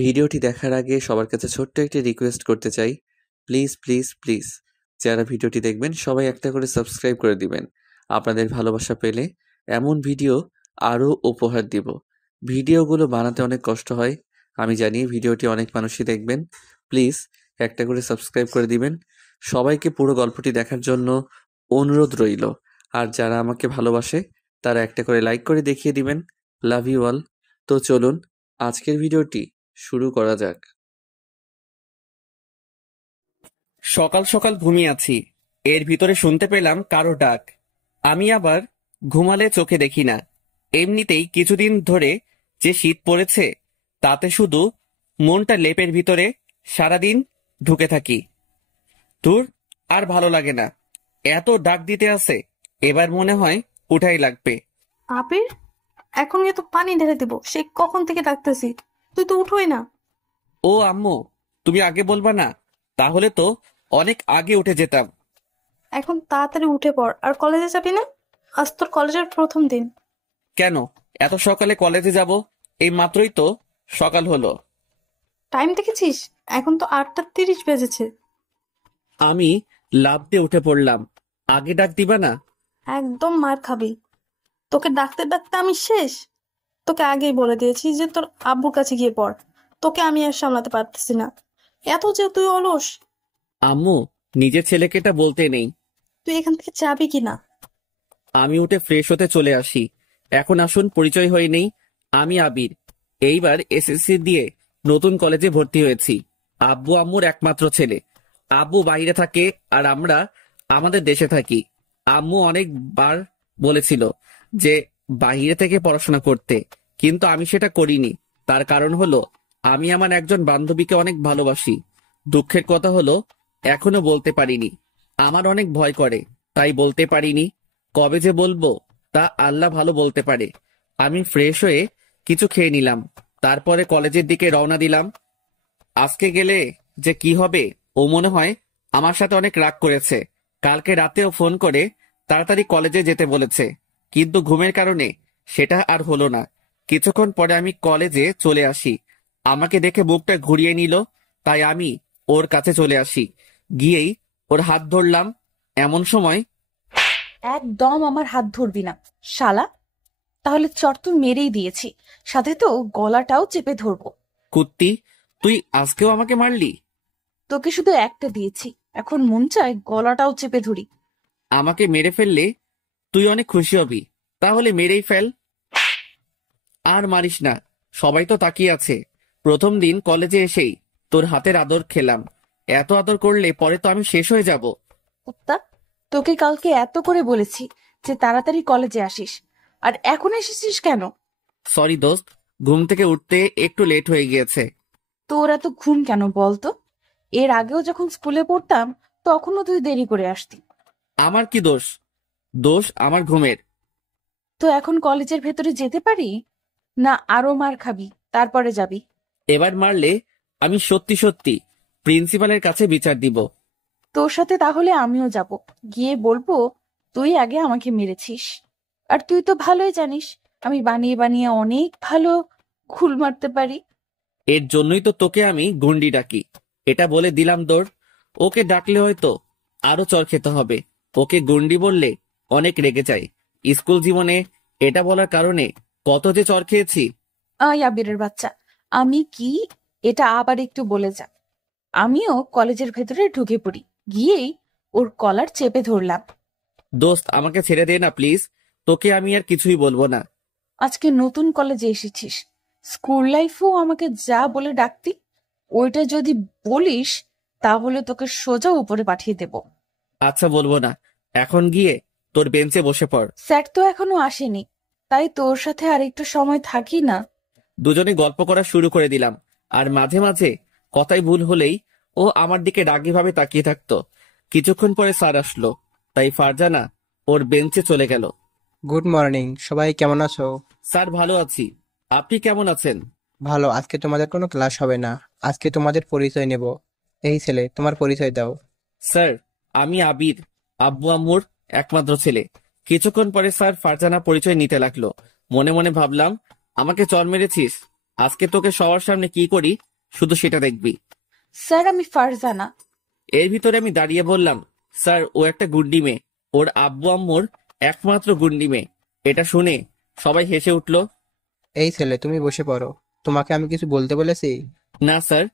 ভিডিওটি দেখার আগে সবার কাছে ছোট্ট একটি রিকোয়েস্ট করতে চাই, প্লিজ প্লিজ প্লিজ যারা ভিডিওটি দেখবেন সবাই একটা করে সাবস্ক্রাইব করে দিবেন। আপনাদের ভালোবাসা পেলে এমন ভিডিও আরও উপহার দিব। ভিডিওগুলো বানাতে অনেক কষ্ট হয়, আমি জানি। ভিডিওটি অনেক মানুষই দেখবেন, প্লিজ একটা করে সাবস্ক্রাইব করে দিবেন। সবাইকে পুরো গল্পটি দেখার জন্য অনুরোধ রইল। আর যারা আমাকে ভালোবাসে তারা একটা করে লাইক করে দেখিয়ে দিবেন। Love you all. তো চলুন আজকের ভিডিওটি শুরু করা যাক। সকাল সকাল ঘুমিয়ে আছি, এর ভিতরে শুনতে পেলাম কারো ডাক। আমি আবার ঘুমালে চোখে দেখি না। এমনিতেই কিছুদিন ধরে যে শীত পড়েছে, তাতে শুধু মনটা লেপের ভিতরে সারাদিন ঢুকে থাকি। দূর, আর ভালো লাগে না। এত ডাক দিতে আছে, এবার মনে হয় উঠাই লাগবে। আবির, এখন গিয়ে তো পানি ঢেলে দিব। সে কখন থেকে ডাকতেছি, তুই তো উঠোই না। ও আম্মু, তুমি আগে বলবা না? তাহলে তো অনেক আগে উঠে যেতাম। এখন তাড়াতাড়ি উঠে পড়। আর কলেজে যাবি না? আজ তোর কলেজের প্রথম দিন। কেন এত সকালে কলেজে যাব? এই মাত্রই তো সকাল হলো। টাইম দেখেছিস? এখন তো 8:30 বেজেছে। আমি লাফ দিয়ে উঠে পড়লাম। আগে ডাক দিবা না? একদম মার খাবি। তোকে ডাকতে ডাকতে আমি শেষ। তোকে আগেই বলে দিয়েছি যে তোর আব্বুর কাছে গিয়ে পড়। তোকে আমি আর সামলাতে পারতেছি না। এত যে তুই অলস। আম্মু, নিজের ছেলেকে এটা বলতে নেই। তুই এখান থেকে যাবি কি না? আমি উঠে ফ্রেশ হতে চলে আসি। এখন আসুন পরিচয় হয়ে নেই। আমি আবির। এইবার এসএসসি দিয়ে নতুন কলেজে ভর্তি হয়েছি। আব্বু আম্মুর একমাত্র ছেলে। আব্বু বাইরে থাকে আর আমরা আমাদের দেশে থাকি। আম্মু অনেকবার বলেছিল যে বাইরে থেকে পড়াশোনা করতে, কিন্তু আমি সেটা করিনি। তার কারণ হলো আমি আমার একজন বান্ধবীকে অনেক ভালোবাসি। দুঃখের কথা হলো এখনো বলতে পারিনি। আমার অনেক ভয় করে, তাই বলতে পারিনি। কবে যে বলবো তা আল্লাহ ভালো বলতে পারে। আমি ফ্রেশ হয়ে কিছু খেয়ে নিলাম, তারপরে কলেজের দিকে রওনা দিলাম। আজকে গেলে যে কি হবে, ও মনে হয় আমার সাথে অনেক রাগ করেছে। কালকে রাতেও ফোন করে তাড়াতাড়ি কলেজে যেতে বলেছে, কিন্তু ঘুমের কারণে সেটা আর হলো না। কিছুক্ষণ পরে আমি কলেজে চলে আসি। আমাকে দেখে বুকটা ঘুরিয়ে নিল, তাই আমি ওর কাছে চলে আসি। গিয়েই ওর হাত ধরলাম। এমন সময় একদম আমার হাত ধরবি না, শালা। তাহলে চট তো মেরেই দিয়েছি, সাথে তো গলাটাও চেপে ধরবো। কুত্তি, তুই আজকেও আমাকে মারলি? তোকে শুধু একটা দিয়েছি, এখন মন চায় গলাটাও চেপে ধরি। আমাকে মেরে ফেললে তুই অনেক খুশি হবি, তাহলে মেরেই ফেল। আর মারিস না, সবাই তো তাকিয়ে আছে। প্রথম দিন কলেজে এসেই তোর হাতের আদর খেলাম। এত আদর করলে পরে তো আমি শেষ হয়ে যাব। কুত্তা, তোকে কালকে এত করে বলেছি যে তাড়াতাড়ি কলেজে আসিস, আর এখন এসেছিস কেন? সরি দোস্ত, ঘুম থেকে উঠতে একটু লেট হয়ে গিয়েছে। তোর এত ঘুম কেন বলতো? এর আগেও যখন স্কুলে পড়তাম তখনও তুই দেরি করে আসতি। আমার কি দোষ? দোষ আমার ঘুমের। তো এখন কলেজের ভেতরে যেতে পারি না? আরো মার খাবি, তারপরে যাবি? এবার মারলে আমি সত্যি সত্যি প্রিন্সিপালের কাছে বিচার দিব। তোর সাথে তাহলে আমিও যাব, গিয়ে বলবো তুই আগে আমাকে মেরেছিস। আর তুই তো ভালোই জানিস আমি বানিয়ে বানিয়ে অনেক ভালো খুল মারতে পারি। এর জন্যই তো তোকে আমি গুন্ডি ডাকি। এটা বলে দিলাম দৌড়। ওকে ডাকলে হয়তো আরো চর খেতে হবে। ওকে গুন্ডি বললে অনেক রেগে যায়। স্কুল জীবনে এটা বলার কারণে কত যে চর খেয়েছি। আবিরের বাচ্চা, আমি কি, এটা আবার একটু বলে যা। আমিও কলেজের ভেতরে ঢুকে পড়ি, গিয়েই ওর কলার চেপে ধরলাম। দোস্ত, আমাকে ছেড়ে দে না প্লিজ। তোকে আমি আর কিছুই বলবো না। আজকে নতুন কলেজে এসেছিস, স্কুল লাইফেও আমাকে যা বলে ডাকতি, ওইটা যদি বলিস তাহলে তোকে সোজা উপরে পাঠিয়ে দেব। আচ্ছা, বলবো না। এখন গিয়ে তোর বেঞ্চে বসে পড়। স্যার তো এখনো আসেনি, তাই তোর সাথে আর একটু সময় থাকি না? দুজনে গল্প করা শুরু করে দিলাম। আর মাঝে মাঝে কথাই ভুল হলেই ও আমার দিকে রাগী ভাবে তাকিয়ে থাকতো। কিছুক্ষণ পরে স্যার আসলো, তাই ফারজানা ওর বেঞ্চে চলে গেল। গুড মর্নিং, সবাই কেমন আছো? স্যার, ভালো আছি। আপনি কেমন আছেন? ভালো। আজকে তোমাদের কোনো ক্লাস হবে না। আজকে তোমাদের পরিচয় নেব। এই ছেলে, তোমার পরিচয় দাও। স্যার, আমি আবির, আব্বু আম্মুর একমাত্র ছেলে। কিছুক্ষণ পরে স্যার ফারজানা পরিচয় নিতে লাগলো। মনে মনে ভাবলাম, আমাকে চর মেরেছিস, আজকে তোকে সবার সামনে কি করি শুধু সেটা দেখবি। স্যার, আমি ফারজানা। এর ভিতরে আমি দাঁড়িয়ে বললাম, স্যার ও একটা গুন্ডি মেয়ে, ওর আব্বু আম্মুর একমাত্র গুন্ডি মেয়ে। এটা শুনে সবাই হেসে উঠল। এই ছেলে, তুমি বসে পড়ো। তোমাকে আমি কিছু বলতে বলেছি? না স্যার।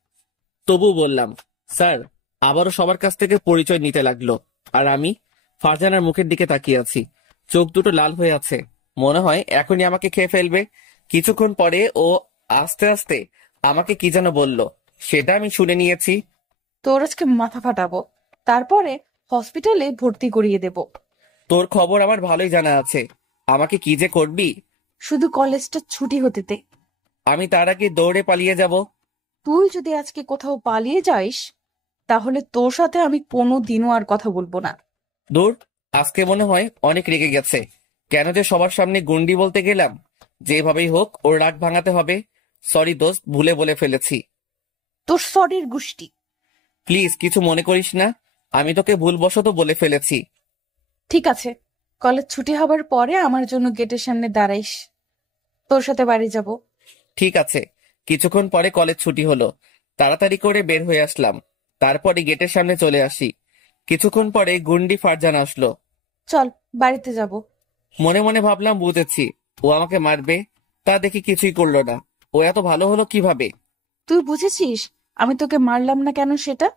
তবু বললাম, স্যার। আবারও সবার কাছ থেকে পরিচয় নিতে লাগলো, আর আমি ফারজানার মুখের দিকে তাকিয়ে আছি। চোখ দুটো লাল হয়ে আছে, মনে হয় এখনই আমাকে খেয়ে ফেলবে। কিছুক্ষণ পরে ও আস্তে আস্তে আমাকে কি যেন বলল, সেটা আমি শুনে নিয়েছি। তোর আজকে মাথা ফাটাবো, তারপরে হসপিটালে ভর্তি করিয়ে দেব। তোর খবর আমার ভালোই জানা আছে, আমাকে কি যে করবি। শুধু কলেজটা ছুটি হতে দে। আমি তার আগে দৌড়ে পালিয়ে যাব। তুই যদি আজকে কোথাও পালিয়ে যাস, তাহলে তোর সাথে আমি কোনো দিনও আর কথা বলবো না। দূর, আজকে মনে হয় অনেক রেগে গেছে। কেন যে সবার সামনে গুন্ডি বলতে গেলাম। যেভাবেই হোক ওর রাগ ভাঙাতে হবে। সরি দোস্ত, ভুলে বলে ফেলেছি। তোর সরির গুষ্টি। প্লিজ কিছু মনে করিস না, আমি তোকে ভুলবশত বলে ফেলেছি। ঠিক আছে, কলেজ ছুটি হবার পরে আমার জন্য গেটের সামনে দাঁড়াইস। তোর সাথে বাড়ি যাব। ঠিক আছে। কিছুক্ষণ পরে কলেজ ছুটি হলো, তাড়াতাড়ি করে বের হয়ে আসলাম। তারপরে গেটের সামনে চলে আসি। কিছুক্ষণ পরে গুন্ডি ফারজানা আসলো। চল, বাড়িতে যাব। মনে মনে ভাবলাম বুঝেছি ও আমাকে মারবে, তা দেখি কিছুই করলো না। ও এত ভালো হলো কিভাবে? তুই বুঝেছিস আমি তোকে মারলাম না কেন সেটা?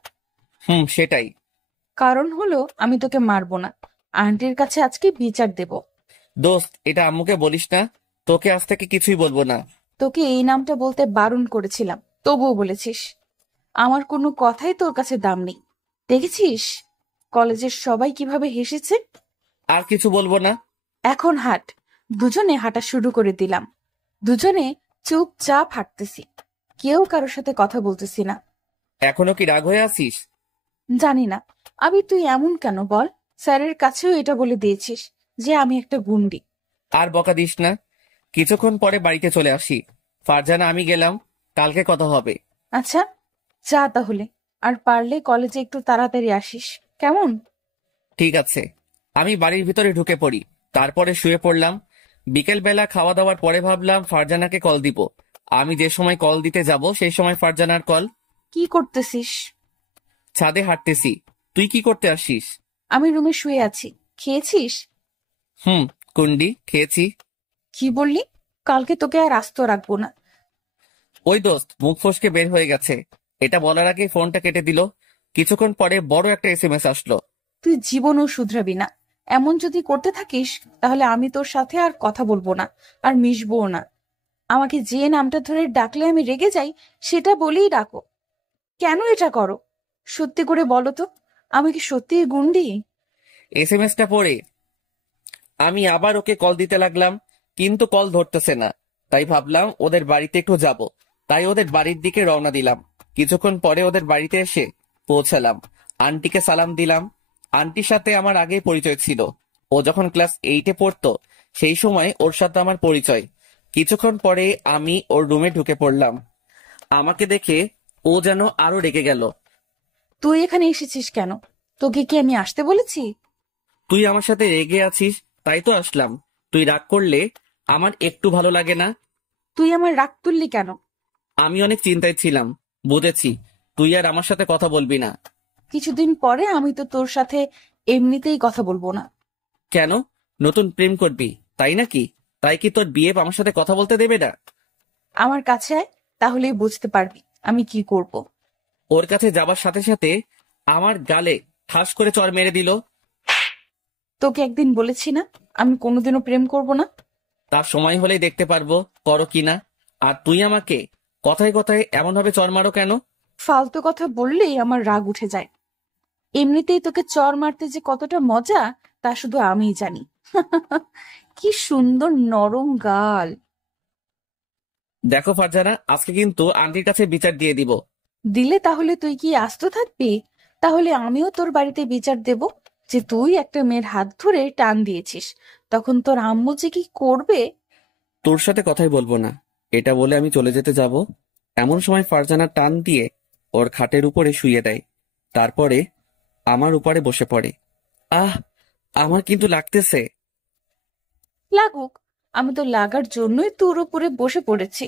সেটাই। কারণ হলো আমি তোকে মারবো না, আন্টির কাছে আজকে বিচার দেব। দোস্ত, এটা আম্মুকে বলিস না। তোকে আজ থেকে কিছুই বলবো না। তোকে এই নামটা বলতে বারণ করেছিলাম, তবুও বলেছিস। আমার কোনো কথাই তোর কাছে দাম নেই। দেখেছিস কলেজের সবাই কিভাবে হেসেছে। আর কিছু বলবো না। এখন হাঁট। দুজনে হাঁটা শুরু করে দিলাম। দুজনে চুপচাপ হাঁটতেছি, কেউ কারোর সাথে কথা বলতেছি না। এখনো কি রাগ হয়ে আছিস? জানি না, আমি তুই এমন কেন বল? স্যারের কাছেও এটা বলে দিয়েছিস যে আমি একটা গুন্ডি। আর বকা দিস না। কিছুক্ষণ পরে বাড়িতে চলে আসি। ফারজানা, আমি গেলাম, কালকে কথা হবে। আচ্ছা, যা তাহলে। আর পারলে কলেজে একটু তাড়াতাড়ি আসিস, কেমন? ঠিক আছে। আমি বাড়ির ভিতরে ঢুকে পড়ি, তারপরে শুয়ে পড়লাম। বিকেল বেলা খাওয়া দাওয়ার পরে ভাবলাম ফারজানাকে কল দিব। আমি যে সময় কল দিতে যাব সেই সময় ফারজানার কল। কি করতেছিস? ছাদে হাঁটতেছি। তুই কি করতে আসিস? আমি রুমে শুয়ে আছি। খেয়েছিস? কুন্ডি, খেয়েছি। কি বললি? কালকে তোকে আর আস্ত রাখবো না। ওই দোস্ত, মুখ ফসকে বের হয়ে গেছে। এটা বলার আগে ফোনটা কেটে দিল। কিছুক্ষণ পরে বড় একটা এসএমএস আসলো। তুই জীবনও শুধরাবি না। এমন যদি করতে থাকিস তাহলে আমি তোর সাথে আর কথা বলবো না, আর মিশবও না। আমাকে যে নামটা ধরে ডাকলে আমি রেগে যাই, সেটা বলেই ডাকো। কেন এটা করো? সত্যি করে বলো তো, আমি কি সত্যিই গুন্ডি? এসএমএসটা পড়ে আমি আবার ওকে কল দিতে লাগলাম, কিন্তু কল ধরতেছে না। তাই ভাবলাম ওদের বাড়িতে একটু যাব। তাই ওদের বাড়ির দিকে রওনা দিলাম। কিছুক্ষণ পরে ওদের বাড়িতে এসে পৌঁছালাম। আন্টিকে সালাম দিলাম। আন্টির সাথে আমার আগেই পরিচয় ছিল। ও যখন ক্লাস 8-এ পড়তো সেই সময় ওর সাথে আমার পরিচয়। কিছুক্ষণ পরে আমি ওর রুমে ঢুকে পড়লাম। আমাকে দেখে ও যেন আরো রেগে গেল। তুই এখানে এসেছিস কেন? তোকে কি আমি আসতে বলেছি? তুই আমার সাথে রেগে আছিস, তাই তো আসলাম। তুই রাগ করলে আমার একটু ভালো লাগে না। তুই আমার রাগ তুললি কেন? আমি অনেক চিন্তায় ছিলাম। বুঝেছি, তুই আর আমার সাথে কথা বলবি না। কিছুদিন পরে আমি তো তোর সাথে এমনিতেই কথা বলবো না। কেন? নতুন প্রেম করবি তাই নাকি? তাই কি তোর বিয়ে আমার সাথে কথা বলতে দেবে না? আমার কাছে আয়, তাহলেই বুঝতে পারবি আমি কি করব। ওর কাছে যাবার সাথে সাথে আমার গালে ঠাস করে চড় মেরে দিল। তোকে একদিন বলেছি না আমি কোনোদিনও প্রেম করব না? তার সময় হলেই দেখতে পারবো করো কিনা। আর তুই আমাকে কথায় কথায় এমন ভাবে চড় মারো কেন? ফালতু কথা বললেই আমার রাগ উঠে যায়। এমনিতেই তোকে চর মারতে যে কতটা মজা তা শুধু আমিই জানি। কি সুন্দর নরম গাল। দেখো ফারজানা, আজকে কিন্তু আন্টির কাছে বিচার দিয়ে দিব। দিলে তাহলে তুই কি আস্ত থাকবি? তাহলে আমিও তোর বাড়িতে বিচার দেব যে তুই একটা মেয়ের হাত ধরে টান দিয়েছিস। তখন তোর আম্মু যে কি করবে। তোর সাথে কথাই বলবো না, এটা বলে আমি চলে যেতে যাব। এমন সময় ফারজানা টান দিয়ে ওর খাটের উপরে শুইয়ে দেয়। তারপরে আমার উপরে বসে পড়ে। আহ, আমার কিন্তু লাগতেছে। লাগুক, আমি তো লাগার জন্যই তোর উপরে বসে পড়েছি।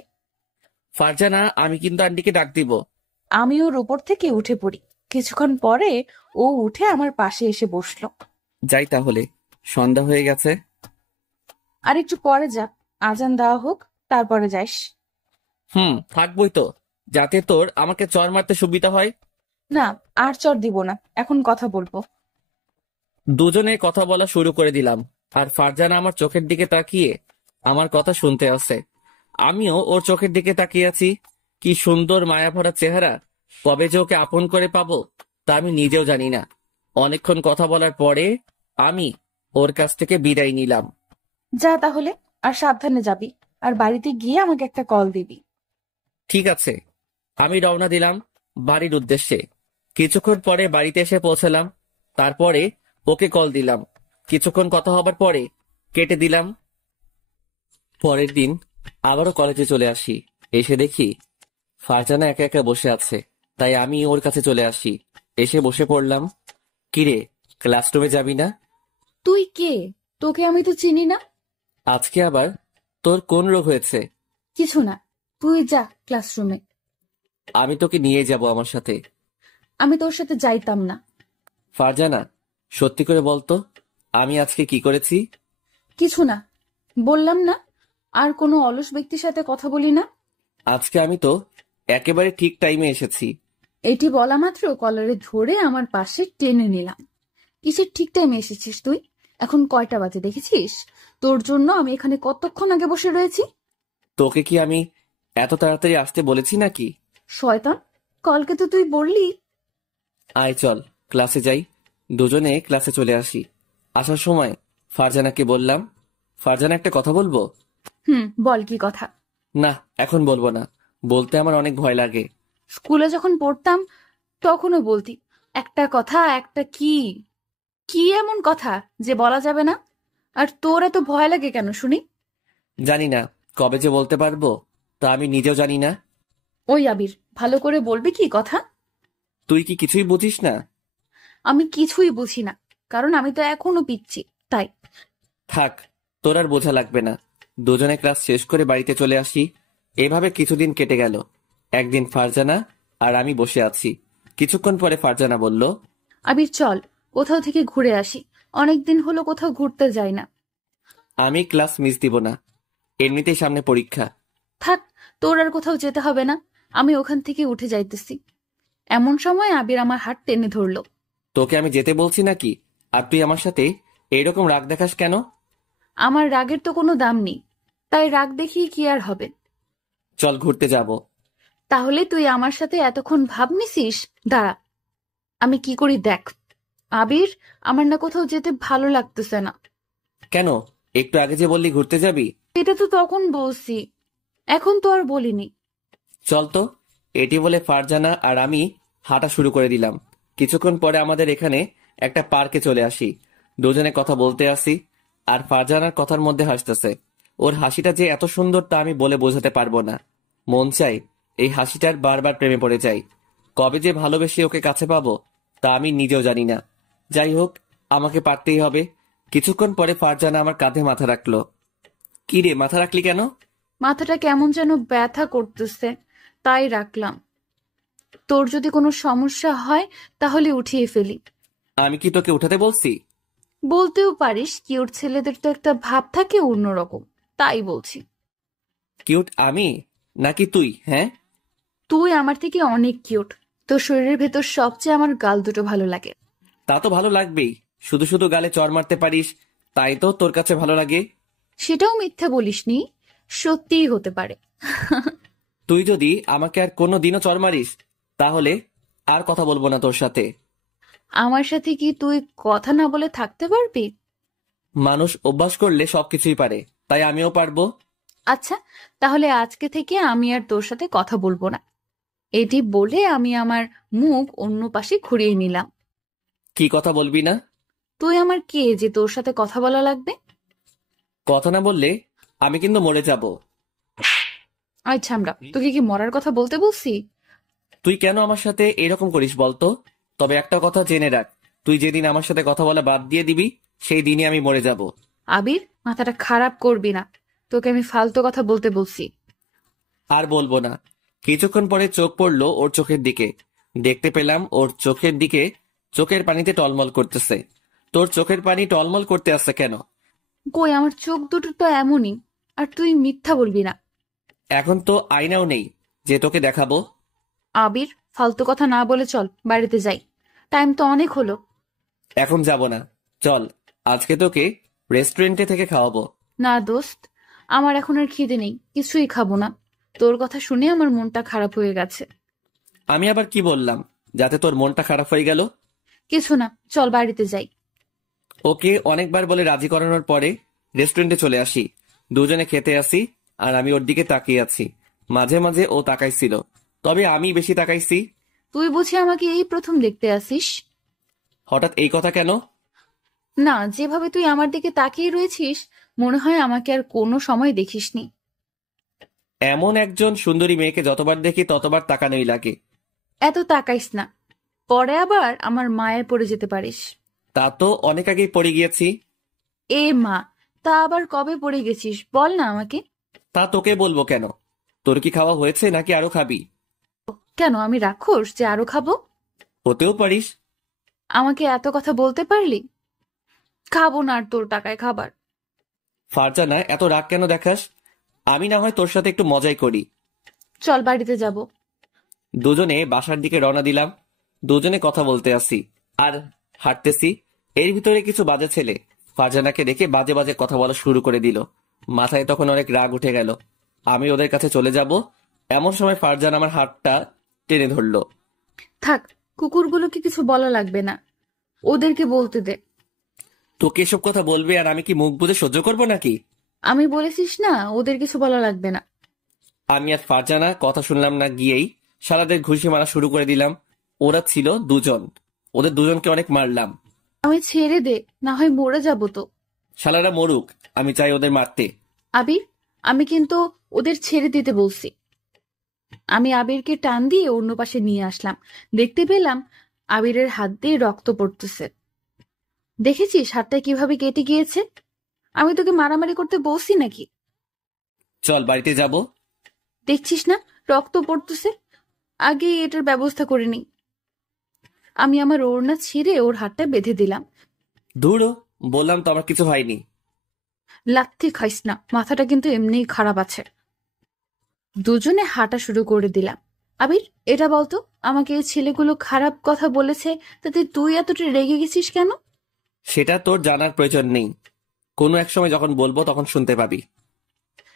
ফারজানা, আমি কিন্তু আন্টিকে ডাক দিব। আমি ওর উপর থেকে উঠে পড়ি। কিছুক্ষণ পরে ও উঠে আমার পাশে এসে বসলো। যাই তাহলে, সন্ধ্যা হয়ে গেছে। আর একটু পরে যা, আজান দেওয়া হোক, তারপরে যাস। থাকবই তো, যাতে তোর আমাকে চর মারতে সুবিধা হয়। না, আর চর দিব না, এখন কথা বলবো। দুজনে কথা বলা শুরু করে দিলাম, আর ফারজানা আমার চোখের দিকে তাকিয়ে আমার কথা শুনতে আসে। আমিও ওর চোখের দিকে তাকিয়ে আছি। কি সুন্দর মায়াভরা চেহারা, কবে যে ওকে আপন করে পাবো তা আমি নিজেও জানি না। অনেকক্ষণ কথা বলার পরে আমি ওর কাছ থেকে বিদায় নিলাম। যা তাহলে, আর সাবধানে যাবি, আর বাড়িতে গিয়ে আমাকে একটা কল দিবি। ঠিক আছে। আমি রওনা দিলাম বাড়ির উদ্দেশ্যে। কিছুক্ষণ পরে বাড়িতে এসে পৌঁছালাম। তারপরে ওকে কল দিলাম। কিছুক্ষণ কথা হবার পরে কেটে দিলাম। পরের দিন আবারও কলেজে চলে আসি। এসে দেখি ফারজানা একা একা বসে আছে, তাই আমি ওর কাছে চলে আসি। এসে বসে পড়লাম। কিরে, ক্লাসরুমে যাবি না? তুই কে? তোকে আমি তো চিনি না। আজকে আবার তোর কোন রোগ হয়েছে? কিছু না, তুই যা ক্লাসরুমে। আমি তোকে নিয়ে যাব আমার সাথে। আমি তোর সাথে যাইতাম না। ফারজানা, সত্যি করে বলতো, আমি আজকে কি করেছি? কিছু না, বললাম না, আর কোনো অলস ব্যক্তির সাথে কথা বলি না। আজকে আমি তো একেবারে ঠিক টাইমে এসেছি। এটি বলা মাত্র কলারে ধরে আমার পাশে টেনে নিলাম। কিসের ঠিক টাইমে এসেছিস তুই? এখন কয়টা বাজে দেখেছিস? তোর জন্য আমি এখানে কতক্ষণ আগে বসে রয়েছি। তোকে কি আমি এত তাড়াতাড়ি আসতে বলেছি নাকি? শয়তান, কলকে তো তুই বললি। আয় চল ক্লাসে যাই। দুজনে ক্লাসে চলে আসি। আসার সময় ফারজানাকে বললাম, ফারজানা, একটা কথা বলবো? বল, কি কথা? না, এখন বলবো না, বলতে আমার অনেক ভয় লাগে। স্কুলে যখন পড়তাম তখনও বলতি একটা কথা, একটা কি? কি এমন কথা যে বলা যাবে না? আর তোর এত ভয় লাগে কেন শুনি? জানি না কবে যে বলতে পারবো, তা আমি নিজেও জানি না। ওই আবির, ভালো করে বলবি কি কথা? তুই কি কিছুই বুঝিস না? আমি কিছুই বুঝি না, কারণ আমি তো এখনো পিচ্ছি, তাই। থাক, তোর আর বোঝা লাগবে না। দুজনে ক্লাস শেষ করে বাড়িতে চলে আসি। এভাবে কিছুদিন কেটে গেল। একদিন ফারজানা আর আমি বসে আছি। কিছুক্ষণ পরে ফারজানা বলল, আবির চল, কোথাও থেকে ঘুরে আসি, অনেকদিন হলো কোথাও ঘুরতে যাই না। আমি ক্লাস মিস দিব না, এমনিতেই সামনে পরীক্ষা। থাক, তোর আর কোথাও যেতে হবে না, আমি ওখান থেকে উঠে যাইতেছি। এমন সময় আবির আমার হাত টেনে ধরলো। তোকে আমি যেতে বলছি নাকি, আর তুই আমার সাথে এইরকম রাগ দেখাস কেন? আমার রাগের তো কোনো দাম নেই, তাই রাগ দেখিয়ে কি আর হবে? চল ঘুরতে যাব। তাহলে তুই আমার সাথে এতক্ষণ ভাব নিছিস? দাঁড়া, আমি কি করি দেখ। আবির, আমার না কোথাও যেতে ভালো লাগতেছে না। কেন? একটু আগে যে বললি ঘুরতে যাবি। এটা তো তখন বলছি, এখন তো আর বলিনি। চল তো। এটি বলে ফারজানা আর আমি হাঁটা শুরু করে দিলাম। কিছুক্ষণ পরে আমাদের এখানে একটা পার্কে চলে আসি। দুজনে কথা বলতে আসি, আর ফারজানার কথার মধ্যে হাসতেছে। ওর হাসিটা যে এত সুন্দর তা আমি বলে বোঝাতে পারবো না। মন চাই এই হাসিটার বারবার প্রেমে পড়ে যাই। কবে যে ভালোবেসে ওকে কাছে পাবো তা আমি নিজেও জানি না। যাই হোক, আমাকে পারতেই হবে। কিছুক্ষণ পরে ফারজানা আমার কাঁধে মাথা রাখলো। কি রে, মাথা রাখলি কেন? মাথাটা কেমন যেন ব্যথা করতেছে, তাই রাখলাম। তোর যদি কোনো সমস্যা হয় তাহলে উঠিয়ে ফেলি। আমি কি তোকে উঠাতে বলছি? বলতেও পারিস, কিউট ছেলেদের তো একটা ভাব থাকে অন্যরকম, তাই বলছি। কিউট আমি নাকি তুই? হ্যাঁ, তুই আমার থেকে অনেক কিউট। তোর শরীরের ভেতর সবচেয়ে আমার গাল দুটো ভালো লাগে। তা তো ভালো লাগবেই। শুধু শুধু গালে চড় মারতে পারিস, তাই তো তোর কাছে ভালো লাগে। সেটাও মিথ্যা বলিসনি, সত্যিই হতে পারে। তুই যদি আমাকে আর কোনো দিনও চড় মারিস, তাহলে আর কথা বলবো না তোর সাথে। আমার সাথে কি তুই কথা না বলে থাকতে পারবি? মানুষ অভ্যাস করলে সবকিছুই পারে, তাই আমিও পারবো। আচ্ছা, তাহলে আজকে থেকে আমি আর তোর সাথে কথা বলবো না। এটি বলে আমি আমার মুখ অন্য পাশে ঘুরিয়ে নিলাম। কি কথা বলবি না? তুই আমার কে যে তোর সাথে কথা বলা লাগবে? কথা না বললে আমি কিন্তু মরে যাব। আচ্ছা, আমরা তোকে কি মরার কথা বলতে বলছি? তুই কেন আমার সাথে এরকম করিস বলতো? তবে একটা কথা জেনে রাখ, তুই যেদিন আমার সাথে কথা বলা বাদ দিয়ে দিবি, সেই দিনই আমি মরে যাব। আবির, মাথাটা খারাপ করবি না, তোকে আমি ফালতু কথা বলতে বলছি। আর বলবো না। কিছুক্ষণ পরে চোখ পড়লো ওর চোখের দিকে। দেখতে পেলাম ওর চোখের দিকে চোখের পানিতে টলমল করতেছে। তোর চোখের পানি টলমল করতে আসছে কেন? কই, আমার চোখ দুটো তো এমনই। আর তুই মিথ্যা বলবি না। এখন তো আয়নাও নেই যে তোকে দেখাবো। আবির, ফালতু কথা না বলে চল বাড়িতে যাই। টাইম তো অনেক হলো। এখন যাব না, চল আজকে তোকে রেস্টুরেন্টে থেকে খাওয়াবো। না দোস্ত, আমার এখন আর খিদে নেই, কিছুই খাবো না। তোর কথা শুনে আমার মনটা খারাপ হয়ে গেছে। আমি আবার কি বললাম যাতে তোর মনটা খারাপ হয়ে গেল? কিছু না, চল বাড়িতে যাই। ওকে অনেকবার বলে রাজি করানোর পরে রেস্টুরেন্টে চলে আসি। দুজনে খেতে আসি আর আমি ওর দিকে তাকিয়ে আছি। মাঝে মাঝে ও তাকাইছিল, তবে আমি বেশি তাকাইছি। তুই বুঝি আমাকে এই প্রথম দেখতে আসিস? হঠাৎ এই কথা কেন? না, যেভাবে তুই আমার দিকে তাকিয়ে রয়েছিস, মনে হয় আমাকে আর কোনো সময় দেখিসনি। এমন একজন সুন্দরী মেয়েকে যতবার দেখি ততবার তাকানোই লাগে। এত তাকাইস না, পরে আবার আমার মায়ে পড়ে যেতে পারিস। তা তো অনেক আগেই পড়ে গিয়েছি। এ মা, তা আবার কবে পড়ে গেছিস বল না আমাকে। তা তোকে বলবো কেন? তোর কি খাওয়া হয়েছে নাকি আরো খাবি? কেন, আমি রাক্ষস যে আরো খাবো? হতেও পারিস। আমাকে এত কথা বলতে পারলি? খাবো না আর তোর টাকায় খাবার। ফারজানা, এত রাগ কেন দেখাস? আমি না হয় তোর সাথে একটু মজাই করি। চল বাড়িতে যাব। দুজনে বাসার দিকে রওনা দিলাম। দুজনে কথা বলতে আসি আর হাঁটতেছি। এর ভিতরে কিছু বাজে ছেলে ফারজানাকে দেখে বাজে বাজে কথা বলা শুরু করে দিল। মাথায় তখন অনেক রাগ উঠে গেল। আমি ওদের কাছে চলে যাব, এমন সময় ফারজান আমার হাতটা টেনে ধরলো। থাক, কুকুরগুলোকে কিছু বলা লাগবে না, ওদেরকে বলতে দে। তোকে এসব কথা বলবে আর আমি কি মুখ বুজে সহ্য করবো নাকি? আমি বলেছিস না, ওদের কিছু বলা লাগবে না। আমি আর ফারজানা কথা শুনলাম না, গিয়েই শালাদের ঘুষি মারা শুরু করে দিলাম। ওরা ছিল দুজন, ওদের দুজনকে অনেক মারলাম। আমি ছেড়ে দে, না হয় মরে যাব তো। শালারা মরুক, আমি চাই ওদের মারতে। আবির, আমি কিন্তু ওদের ছেড়ে দিতে বলছি। আমি আবিরকে টান দিয়ে অন্য পাশে নিয়ে আসলাম। দেখতে পেলাম আবিরের হাত দিয়ে রক্ত পড়তেছে। দেখেছিস হাতটা কিভাবে কেটে গিয়েছে? আমি তোকে মারামারি করতে বলছি নাকি? চল বাড়িতে যাব। দেখছিস না রক্ত পড়তেছে? আগে এটার ব্যবস্থা করে নি। আমি আমার ওড়না ছিঁড়ে ওর হাতটা বেঁধে দিলাম। ধুরো, বললাম তো আমার কিছু হয়নি। লাথি খাইস না, মাথাটা কিন্তু এমনিই খারাপ আছে। দুজনে হাঁটা শুরু করে দিলাম। আবির, এটা বলতো, আমাকে এই ছেলেগুলো খারাপ কথা বলেছে, তাতে তুই এতটা রেগে গেছিস কেন? সেটা তোর জানার প্রয়োজন নেই। কোনো এক সময় যখন বলবো তখন শুনতে পাবি।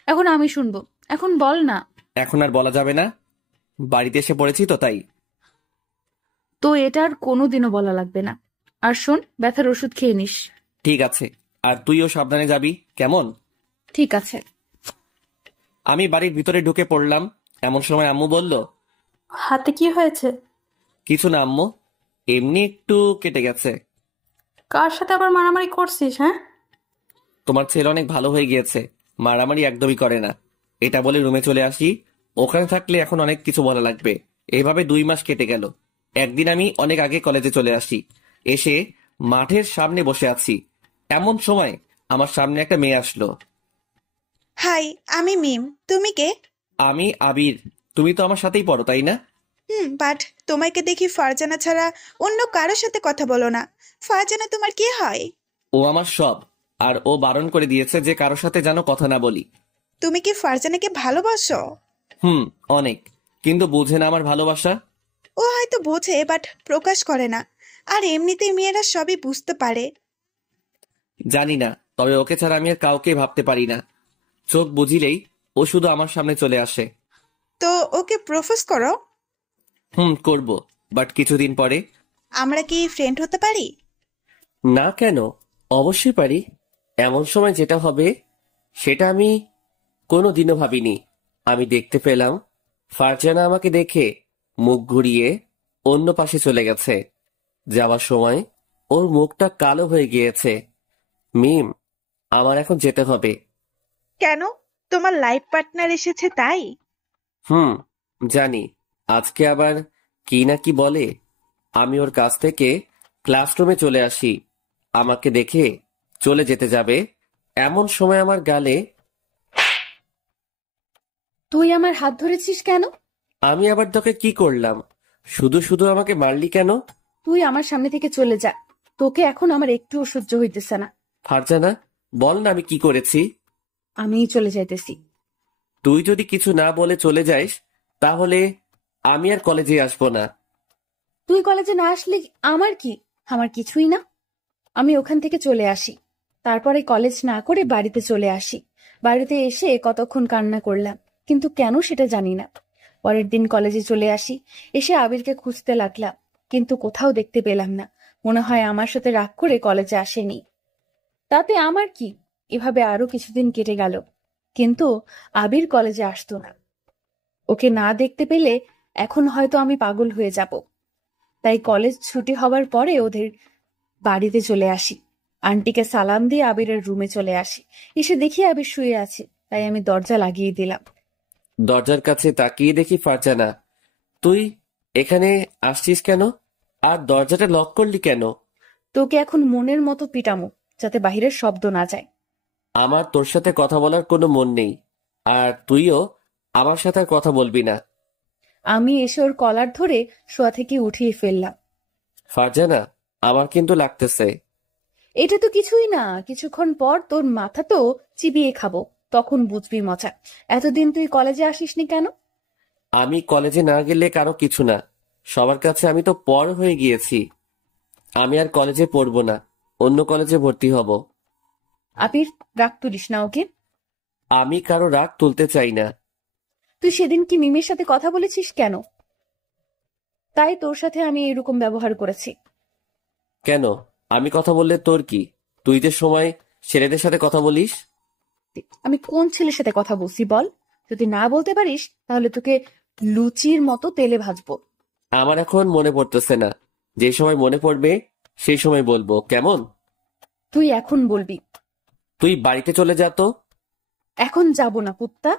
এখন আমি শুনবো, এখন বল না। এখন আর বলা যাবে না, বাড়িতে এসে পড়েছি তো তাই। তো এটা আর কোনোদিনও বলা লাগবে না। আর শোন, ব্যথার ওষুধ খেয়ে নিস। ঠিক আছে, আর তুইও সাবধানে যাবি, কেমন? ঠিক আছে। আমি বাড়ির ভিতরে ঢুকে পড়লাম, এমন সময় আম্মু বলল, হাতে কি হয়েছে? কিছু না আম্মু, এমনি একটু কেটে গেছে। কার সাথে আবার মারামারি করছিস? হ্যাঁ, তোমার ছেলে অনেক ভালো হয়ে গিয়েছে, মারামারি একদমই করে না। এটা বলে রুমে চলে আসি। ওখানে থাকলে এখন অনেক কিছু বলা লাগবে। এভাবে 2 মাস কেটে গেল। একদিন আমি অনেক আগে কলেজে চলে আসি। এসে মাঠের সামনে বসে আছি, এমন সময় আমার সামনে একটা মেয়ে আসলো। হাই, আমি মিম। তুমি কে? আমি আবির। তুমি তো আমার সাথেই পড়ো, তাই না? বাট তোমাকে দেখি ফারজানা ছাড়া অন্য কারোর সাথে কথা বলো না। ফারজানা তোমার কি হয়? ও আমার সব, আর ও বারণ করে দিয়েছে যে কারোর সাথে যেন কথা না বলি। তুমি কি ফারজানাকে ভালোবাসো? অনেক, কিন্তু বুঝে না আমার ভালোবাসা। ও হয়তো বোঝে, বাট প্রকাশ করে না। আর এমনিতেই মেয়েরা সবই বুঝতে পারে। জানি না, তবে ওকে ছাড়া আমি আর কাউকে ভাবতে পারি না। চোখ বুঝিলেই ও শুধু আমার সামনে চলে আসে। তো ওকে প্রপোজ করো। করব, বাট কিছুদিন পরে। আমরা কি ফ্রেন্ড হতে পারি? না কেন, অবশ্যই পারি। এমন সময় যেটা হবে সেটা আমি কোনোদিনও ভাবিনি। আমি দেখতে পেলাম ফারজানা আমাকে দেখে মুখ ঘুরিয়ে অন্য পাশে চলে গেছে। যাওয়ার সময় ওর মুখটা কালো হয়ে গিয়েছে। মিম, আমার এখন যেতে হবে। কেন? তোমার লাইফ পার্টনার এসেছে তাই? জানি, আজকে আবার কি না কি বলে। আমি ওর কাছ থেকে ক্লাসরুমে চলে আসি। আমাকে দেখে চলে যেতে যাবে, এমন সময় আমার গালে তুই আমার হাত ধরেছিস কেন? আমি আবার তোকে কি করলাম? শুধু শুধু আমাকে মারলি কেন? তুই আমার সামনে থেকে চলে যা। তোকে এখন আমার একটুও সহ্য হইতেছে না। ফারজানা, বল না আমি কি করেছি? আমিই চলে যাইতেছি। তুই যদি কিছু না বলে চলে যাস, তাহলে আমি আর কলেজে আসবো না। তুই কলেজে না আসলে আমার কি? আমার কিছুই না। আমি ওখান থেকে চলে আসি, তারপরে কলেজ না করে বাড়িতে চলে আসি। বাড়িতে এসে কতক্ষণ কান্না করলাম, কিন্তু কেন সেটা জানি না। পরের দিন কলেজে চলে আসি, এসে আবিরকে খুঁজতে লাগলাম, কিন্তু কোথাও দেখতে পেলাম না। মনে হয় আমার সাথে রাগ করে কলেজে আসেনি। তাতে আমার কি? এভাবে আরো কিছুদিন কেটে গেল, কিন্তু আবির কলেজে আসতো না। ওকে না দেখতে পেলে এখন হয়তো আমি পাগল হয়ে যাব। তাই কলেজ ছুটি হবার পরে ওদের বাড়িতে চলে আসি। আন্টিকে সালাম দিয়ে আবিরের রুমে চলে আসি। এসে দেখি আবির শুয়ে আছে, তাই আমি দরজা লাগিয়ে দিলাম। দরজার কাছে তাকিয়ে দেখি ফারজানা। তুই এখানে আসছিস কেন? আর দরজাটা লক করলি কেন? তোকে এখন মনের মতো পিটামো, যাতে বাহিরের শব্দ না যায়। আমার তোর সাথে কথা বলার কোনো মন নেই, আর তুইও আমার সাথে আর কথা বলবি না। আমি এসে ওর কলার ধরে শোয়া থেকে উঠিয়ে ফেললাম। ফারজানা, আমার কিন্তু লাগতেছে। এটা তো কিছুই না, কিছুক্ষণ পর তোর মাথা তো চিবিয়ে খাবো, তখন বুঝবি মজা। এতদিন তুই কলেজে আসিসনি কেন? আমি কলেজে না গেলে কারো কিছু না, সবার কাছে আমি তো পর হয়ে গিয়েছি। আমি আর কলেজে পড়বো না, অন্য কলেজে ভর্তি হব। আবির, রাগ তুলিস না ওকে। আমি কারো রাগ তুলতে চাই না। তুই সেদিন কি মিমের সাথে কথা বলেছিস কেন? তাই তোর সাথে আমি এরকম ব্যবহার করেছি। কেন? আমি কথা বললে তোর কি? তুই যে সময় ছেলেদের সাথে কথা বলিস। আমি কোন ছেলের সাথে কথা বলছি বল? যদি না বলতে পারিস তাহলে তোকে লুচির মতো তেলে ভাজবো। আমার এখন মনে পড়তেছে না, যে সময় মনে পড়বে সেই সময় বলবো, কেমন? তুই এখন বলবি। তুই বাড়িতে চলে যা তো। এখন যাব না কুত্তা।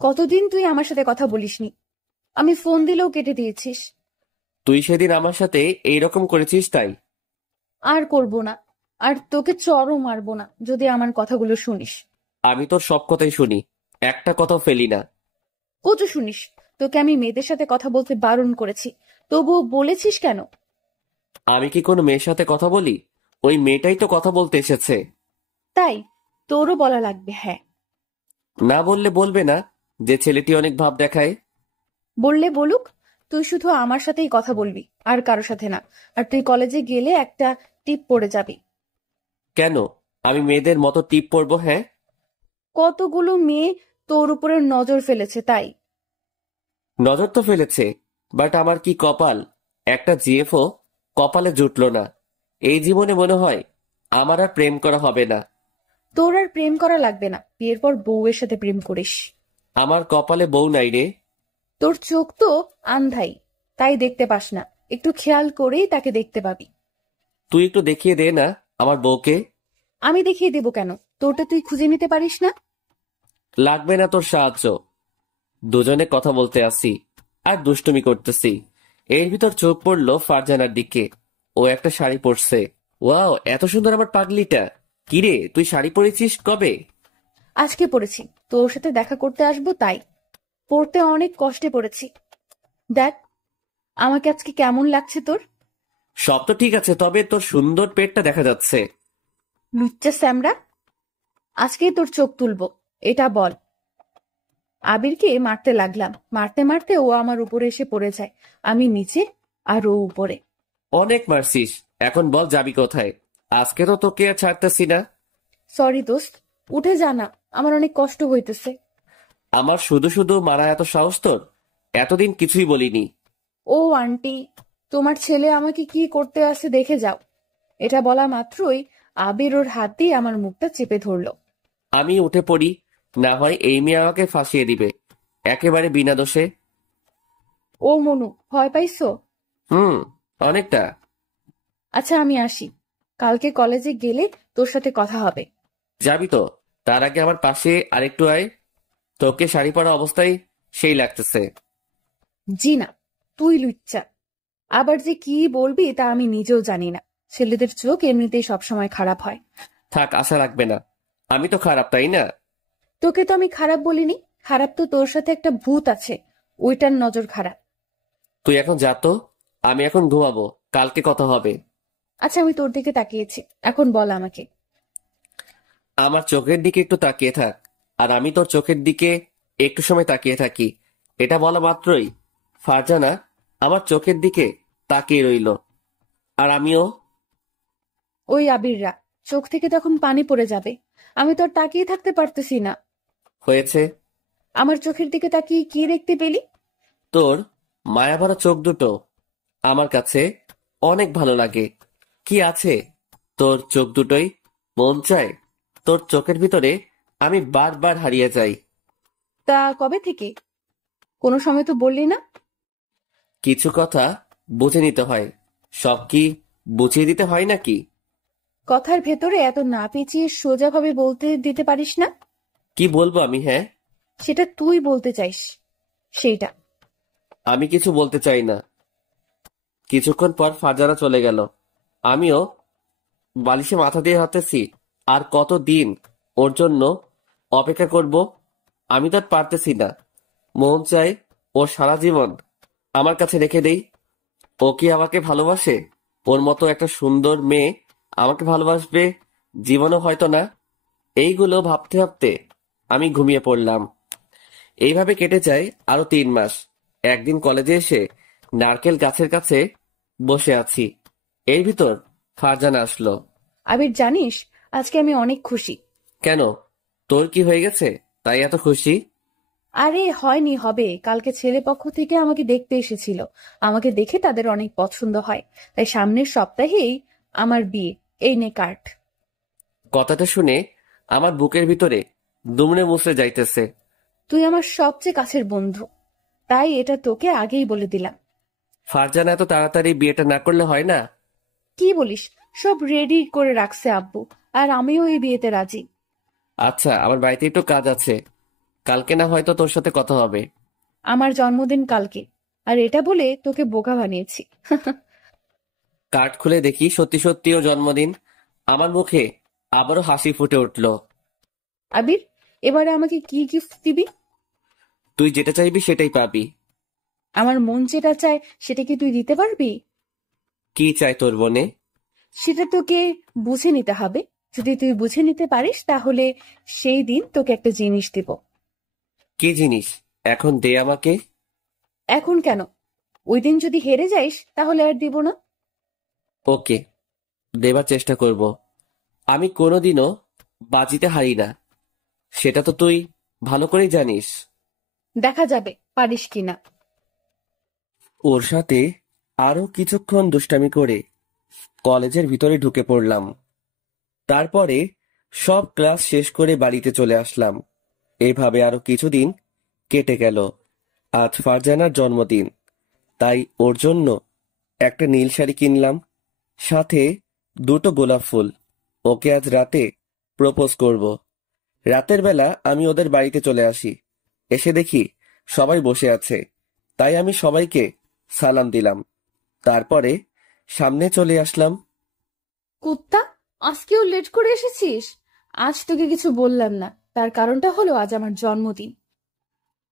কতদিন তুই আমার সাথে কথা বলিসনি, আমি ফোন দিলেও কেটে দিয়েছিস। তুই সেদিন আমার সাথে এইরকম করেছিস তাই। আর করব না, আর তোকে চরও মারবো না যদি আমার কথাগুলো শুনিস। আমি তোর সব কথাই শুনি, একটা কথাও ফেলি না। কচু শুনিস। তোকে আমি মেয়েদের সাথে কথা বলতে বারণ করেছি, তবুও বলেছিস কেন? আমি কি কোনো মেয়ের সাথে কথা বলি? ওই মেয়েটাই তো কথা বলতে এসেছে। তাই তোরও বলা লাগবে? হ্যাঁ, না বললে বলবে না যে ছেলেটি অনেক ভাব দেখায়? বললে বলুক। তুই শুধু আমার সাথেই কথা বলবি, আর কারো সাথে না। আর তুই কলেজে গেলে একটা টিপ পড়ে যাবি। কেন? আমি মেয়েদের মতো টিপ পরবো? হ্যাঁ। কতগুলো মেয়ে তোর উপরে নজর ফেলেছে তাই। নজর তো ফেলেছে, বাট আমার কি কপাল, একটা জিএফও কপালে জুটলো না। এই জীবনে মনে হয় আমার আর প্রেম করা হবে না। তোর আর প্রেম করা লাগবে না, বিয়ের পর বউয়ের সাথে প্রেম করিস। আমার কপালে বউ নাই রে। তোর চোখ তো আন্ধাই, তাই দেখতে পাস না। একটু খেয়াল করেই তাকে দেখতে পাবি। তুই একটু দেখিয়ে দে না আমার বউকে। আমি দেখিয়ে দেবো কেন? তোরটা তুই খুঁজে নিতে পারিস না? লাগবে না তোর সাহায্য। দুজনে কথা বলতে আসি আর দুষ্টুমি করতেছি। এর ভিতর চোখ পড়লো ফারজানার দিকে। ও একটা শাড়ি পরছে। ওয়াও, এত সুন্দর আমার পাগলিটা। কিরে, তুই শাড়ি পরেছিস কবে? আজকে পড়েছি, তোর সাথে দেখা করতে আসবো তাই। পড়তে অনেক কষ্টে পড়েছি। দেখ আমাকে আজকে কেমন লাগছে তোর। সব তো ঠিক আছে, তবে তোর সুন্দর পেটটা দেখা যাচ্ছে। লুচ্চা স্যামরা, আজকেই তোর চোখ তুলবো, এটা বল। আবিরকে মারতে লাগলাম, মারতে মারতে ও আমার উপরে এসে পড়ে যায়। আমি নিচে আর ও উপরে। অনেক মারছিস, এখন বল যাবি কোথায়? আজকে তো তোকে আর ছাড়তেছি না। সরি দোস্ত, উঠে যা না, আমার অনেক কষ্ট হইতেছে। আমার শুধু শুধু মারা এত সাহস তোর? এতদিন কিছুই বলিনি। ও আন্টি, তোমার ছেলে আমাকে কি করতে আসে দেখে যাও। এটা বলা মাত্রই আবির ওর হাত দিয়ে আমার মুখটা চেপে ধরলো। আমি উঠে পড়ি, না হয় এই মেয়ে আমাকে ফাঁসিয়ে দিবে একেবারে বিনা দোষে। ও মনু, ভয় পাইছো? হুম, অনেকটা। আচ্ছা আমি আসি, কালকে কলেজে গেলে তোর সাথে কথা হবে। যাবি তো? তার আগে আমার পাশে আরেকটু আয়। তোকে শাড়ি পরা অবস্থায় সেই লাগতেছে। জি না, তুই লুচ্চা। আবার যে কি বলবি তা আমি নিজেও জানি না। ছেলেদের চোখ এমনিতেই সবসময় খারাপ হয়। থাক, আশা রাখবে না। আমি তো খারাপ, তাই না? তোকে তো আমি খারাপ বলিনি, খারাপ তো তোর সাথে একটা ভূত আছে, ওইটার নজর খারাপ। তুই এখন যা তো, আমি এখন ঘুমাবো, কালকে কথা হবে। আচ্ছা, আমি তোর দিকে তাকিয়েছি, এখন বল আমাকে। আমার চোখের দিকে একটু তাকিয়ে থাক, আর আমি তোর চোখের দিকে একটু সময় তাকিয়ে থাকি। এটা বলা মাত্রই ফারজানা আমার চোখের দিকে তাকিয়ে রইল, আর আমিও। ওই আবিররা, চোখ থেকে তখন পানি পড়ে যাবে, আমি তো আর তাকিয়ে থাকতে পারতেছি না। হয়েছে। আমার চোখের দিকে তাকিয়ে কি দেখতে পেলি? তোর মায়াভরা চোখ দুটো আমার কাছে অনেক ভালো লাগে। কি আছে তোর চোখ দুটোই, মন চায় তোর চোখের ভিতরে আমি বারবার হারিয়ে যাই। তা কবে থেকে? কোনো সময় তো বললি না। কিছু কথা বুঝে নিতে হয়, সব কি বুঝিয়ে দিতে হয় নাকি? কথার ভেতরে এত না পেঁচিয়ে সোজাভাবে বলতে দিতে পারিস না? কি বলবো আমি? হ্যাঁ, সেটা তুই বলতে চাইস, সেইটা। আমি কিছু বলতে চাই না। কিছুক্ষণ পর ফারজানা চলে গেল। আমিও বালিশে মাথা দিয়ে ভাবতেছি আর কতদিন ওর জন্য অপেক্ষা করব। আমি তো আর পারতেছি না। মন চায় ও সারা জীবন আমার কাছে রেখে দেই। ও কি আমাকে ভালোবাসে? ওর মতো একটা সুন্দর মেয়ে আমাকে ভালোবাসবে জীবনও হয়তো না। এইগুলো ভাবতে ভাবতে আমি ঘুমিয়ে পড়লাম। এইভাবে কেটে যায় আরো 3 মাস। একদিন কলেজে এসে নারকেল গাছের কাছে বসে আছি, এর ভিতর ফারজানা আসলো। আবির, জানিস আজকে আমি অনেক খুশি। কেন, তোর কি হয়ে গেছে তাই এত খুশি? আরে হয়নি, হবে। কালকে ছেলে পক্ষ থেকে আমাকে দেখতে এসেছিল, আমাকে দেখে তাদের অনেক পছন্দ হয়, তাই সামনের সপ্তাহেই আমার বিয়ে। এই নে কার্ড। কথাটা শুনে আমার বুকের ভিতরে দুমড়ে মুচড়ে যাইতেছে। তুই আমার সবচেয়ে কাছের বন্ধু, তাই এটা তোকে আগেই বলে দিলাম। ফারজানা এত তাড়াতাড়ি বিয়েটা না করলে হয় না? কি বলিস? সব রেডি করে রাখছে আব্বু, আর আমিও এই বিয়েতে রাজি। আচ্ছা, আমার বাড়িতে একটু কাজ আছে, কালকে না হয়তো তোর সাথে কথা হবে। আমার জন্মদিন কালকে, আর এটা বলে তোকে বোকা বানিয়েছি। কার্ড খুলে দেখি সত্যি সত্যি ওর জন্মদিন। আমার মুখে আবারও হাসি ফুটে উঠল। আবির, এবারে আমাকে কি গিফট দিবি? তুই যেটা চাইবি সেটাই পাবি। আমার মন যেটা চায় সেটা কি তুই দিতে পারবি? কি চাই তোর মনে? সেটা তোকে বুঝে নিতে হবে। যদি তুই বুঝে নিতে পারিস তাহলে সেই দিন তোকে একটা জিনিস দিব। কি জিনিস? এখন দে আমাকে। এখন কেন? ওই দিন যদি হেরে যাইস তাহলে আর দিব না। ওকে, দেবার চেষ্টা করব। আমি কোনোদিনও বাজিতে হারি না, সেটা তো তুই ভালো করেই জানিস। দেখা যাবে পারিস কিনা। ওর সাথে আরো কিছুক্ষণ দুষ্টামি করে কলেজের ভিতরে ঢুকে পড়লাম। তারপরে সব ক্লাস শেষ করে বাড়িতে চলে আসলাম। এভাবে আরো কিছুদিন কেটে গেল। আজ ফারজানার জন্মদিন, তাই ওর জন্য একটা নীল শাড়ি কিনলাম, সাথে 2টো গোলাপ ফুল। ওকে আজ রাতে প্রপোজ করব। রাতের বেলা আমি ওদের বাড়িতে চলে আসি। এসে দেখি সবাই বসে আছে, তাই আমি সবাইকে সালাম দিলাম। তারপরে সামনে চলে আসলাম। কুত্তা, আজকেও লেট করে এসেছিস? আজ তোকে কিছু বললাম না, তার কারণটা হলো আজ আমার জন্মদিন।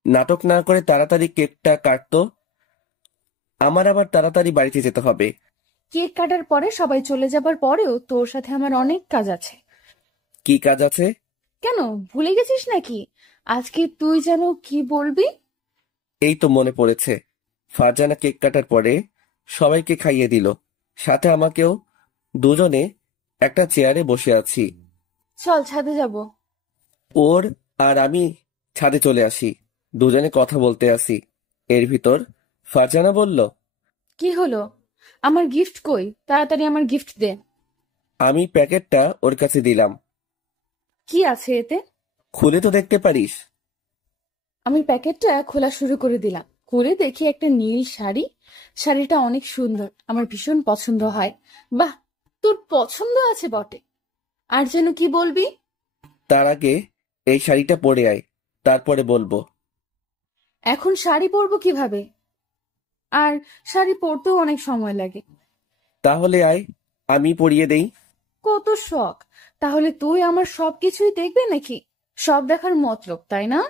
নাটক না করে তাড়াতাড়ি কেকটা কাটতো, আমার আবার তাড়াতাড়ি বাড়িতে যেতে হবে। কেক কাটার পরে সবাই চলে যাবার পরেও তোর সাথে আমার অনেক কাজ আছে। কি কাজ আছে? কেন, ভুলে গেছিস নাকি? আজকে তুই যেন কি বলবি? এই তো মনে পড়েছে। ফারজানা কেক কাটার পরে সবাইকে খাইয়ে দিল, সাথে আমাকেও। দুজনে একটা চেয়ারে বসে আছি। চল ছাদে যাব। ওর আর আমি ছাদে চলে আসি। দুজনে কথা বলতে আসি। এর ভিতর ফারজানা বলল, কি হলো? আমার গিফট কই? তাড়াতাড়ি আমার গিফট দে। আমি প্যাকেটটা ওর কাছে দিলাম। কি আছে এতে? খুলে তো দেখতে পারিস। আমি প্যাকেটটা খোলা শুরু করে দিলাম। খুলে দেখি একটা নীল শাড়ি। শাড়িটা অনেক সুন্দর, আমার ভীষণ পছন্দ হয়। বাহ, তোর পছন্দ আছে বটে। আর যেন কি বলবি? তার আগে এই শাড়িটা পরে আয়, তারপরে বলবো। এখন শাড়ি পরবো কিভাবে? আর শাড়ি পরতেও অনেক সময় লাগে। তাহলে আয়, আমি পরিয়ে দেই। কত শখ! তাহলে তুই আমার সবকিছুই দেখবে নাকি? সব দেখার মতলব, তাই না?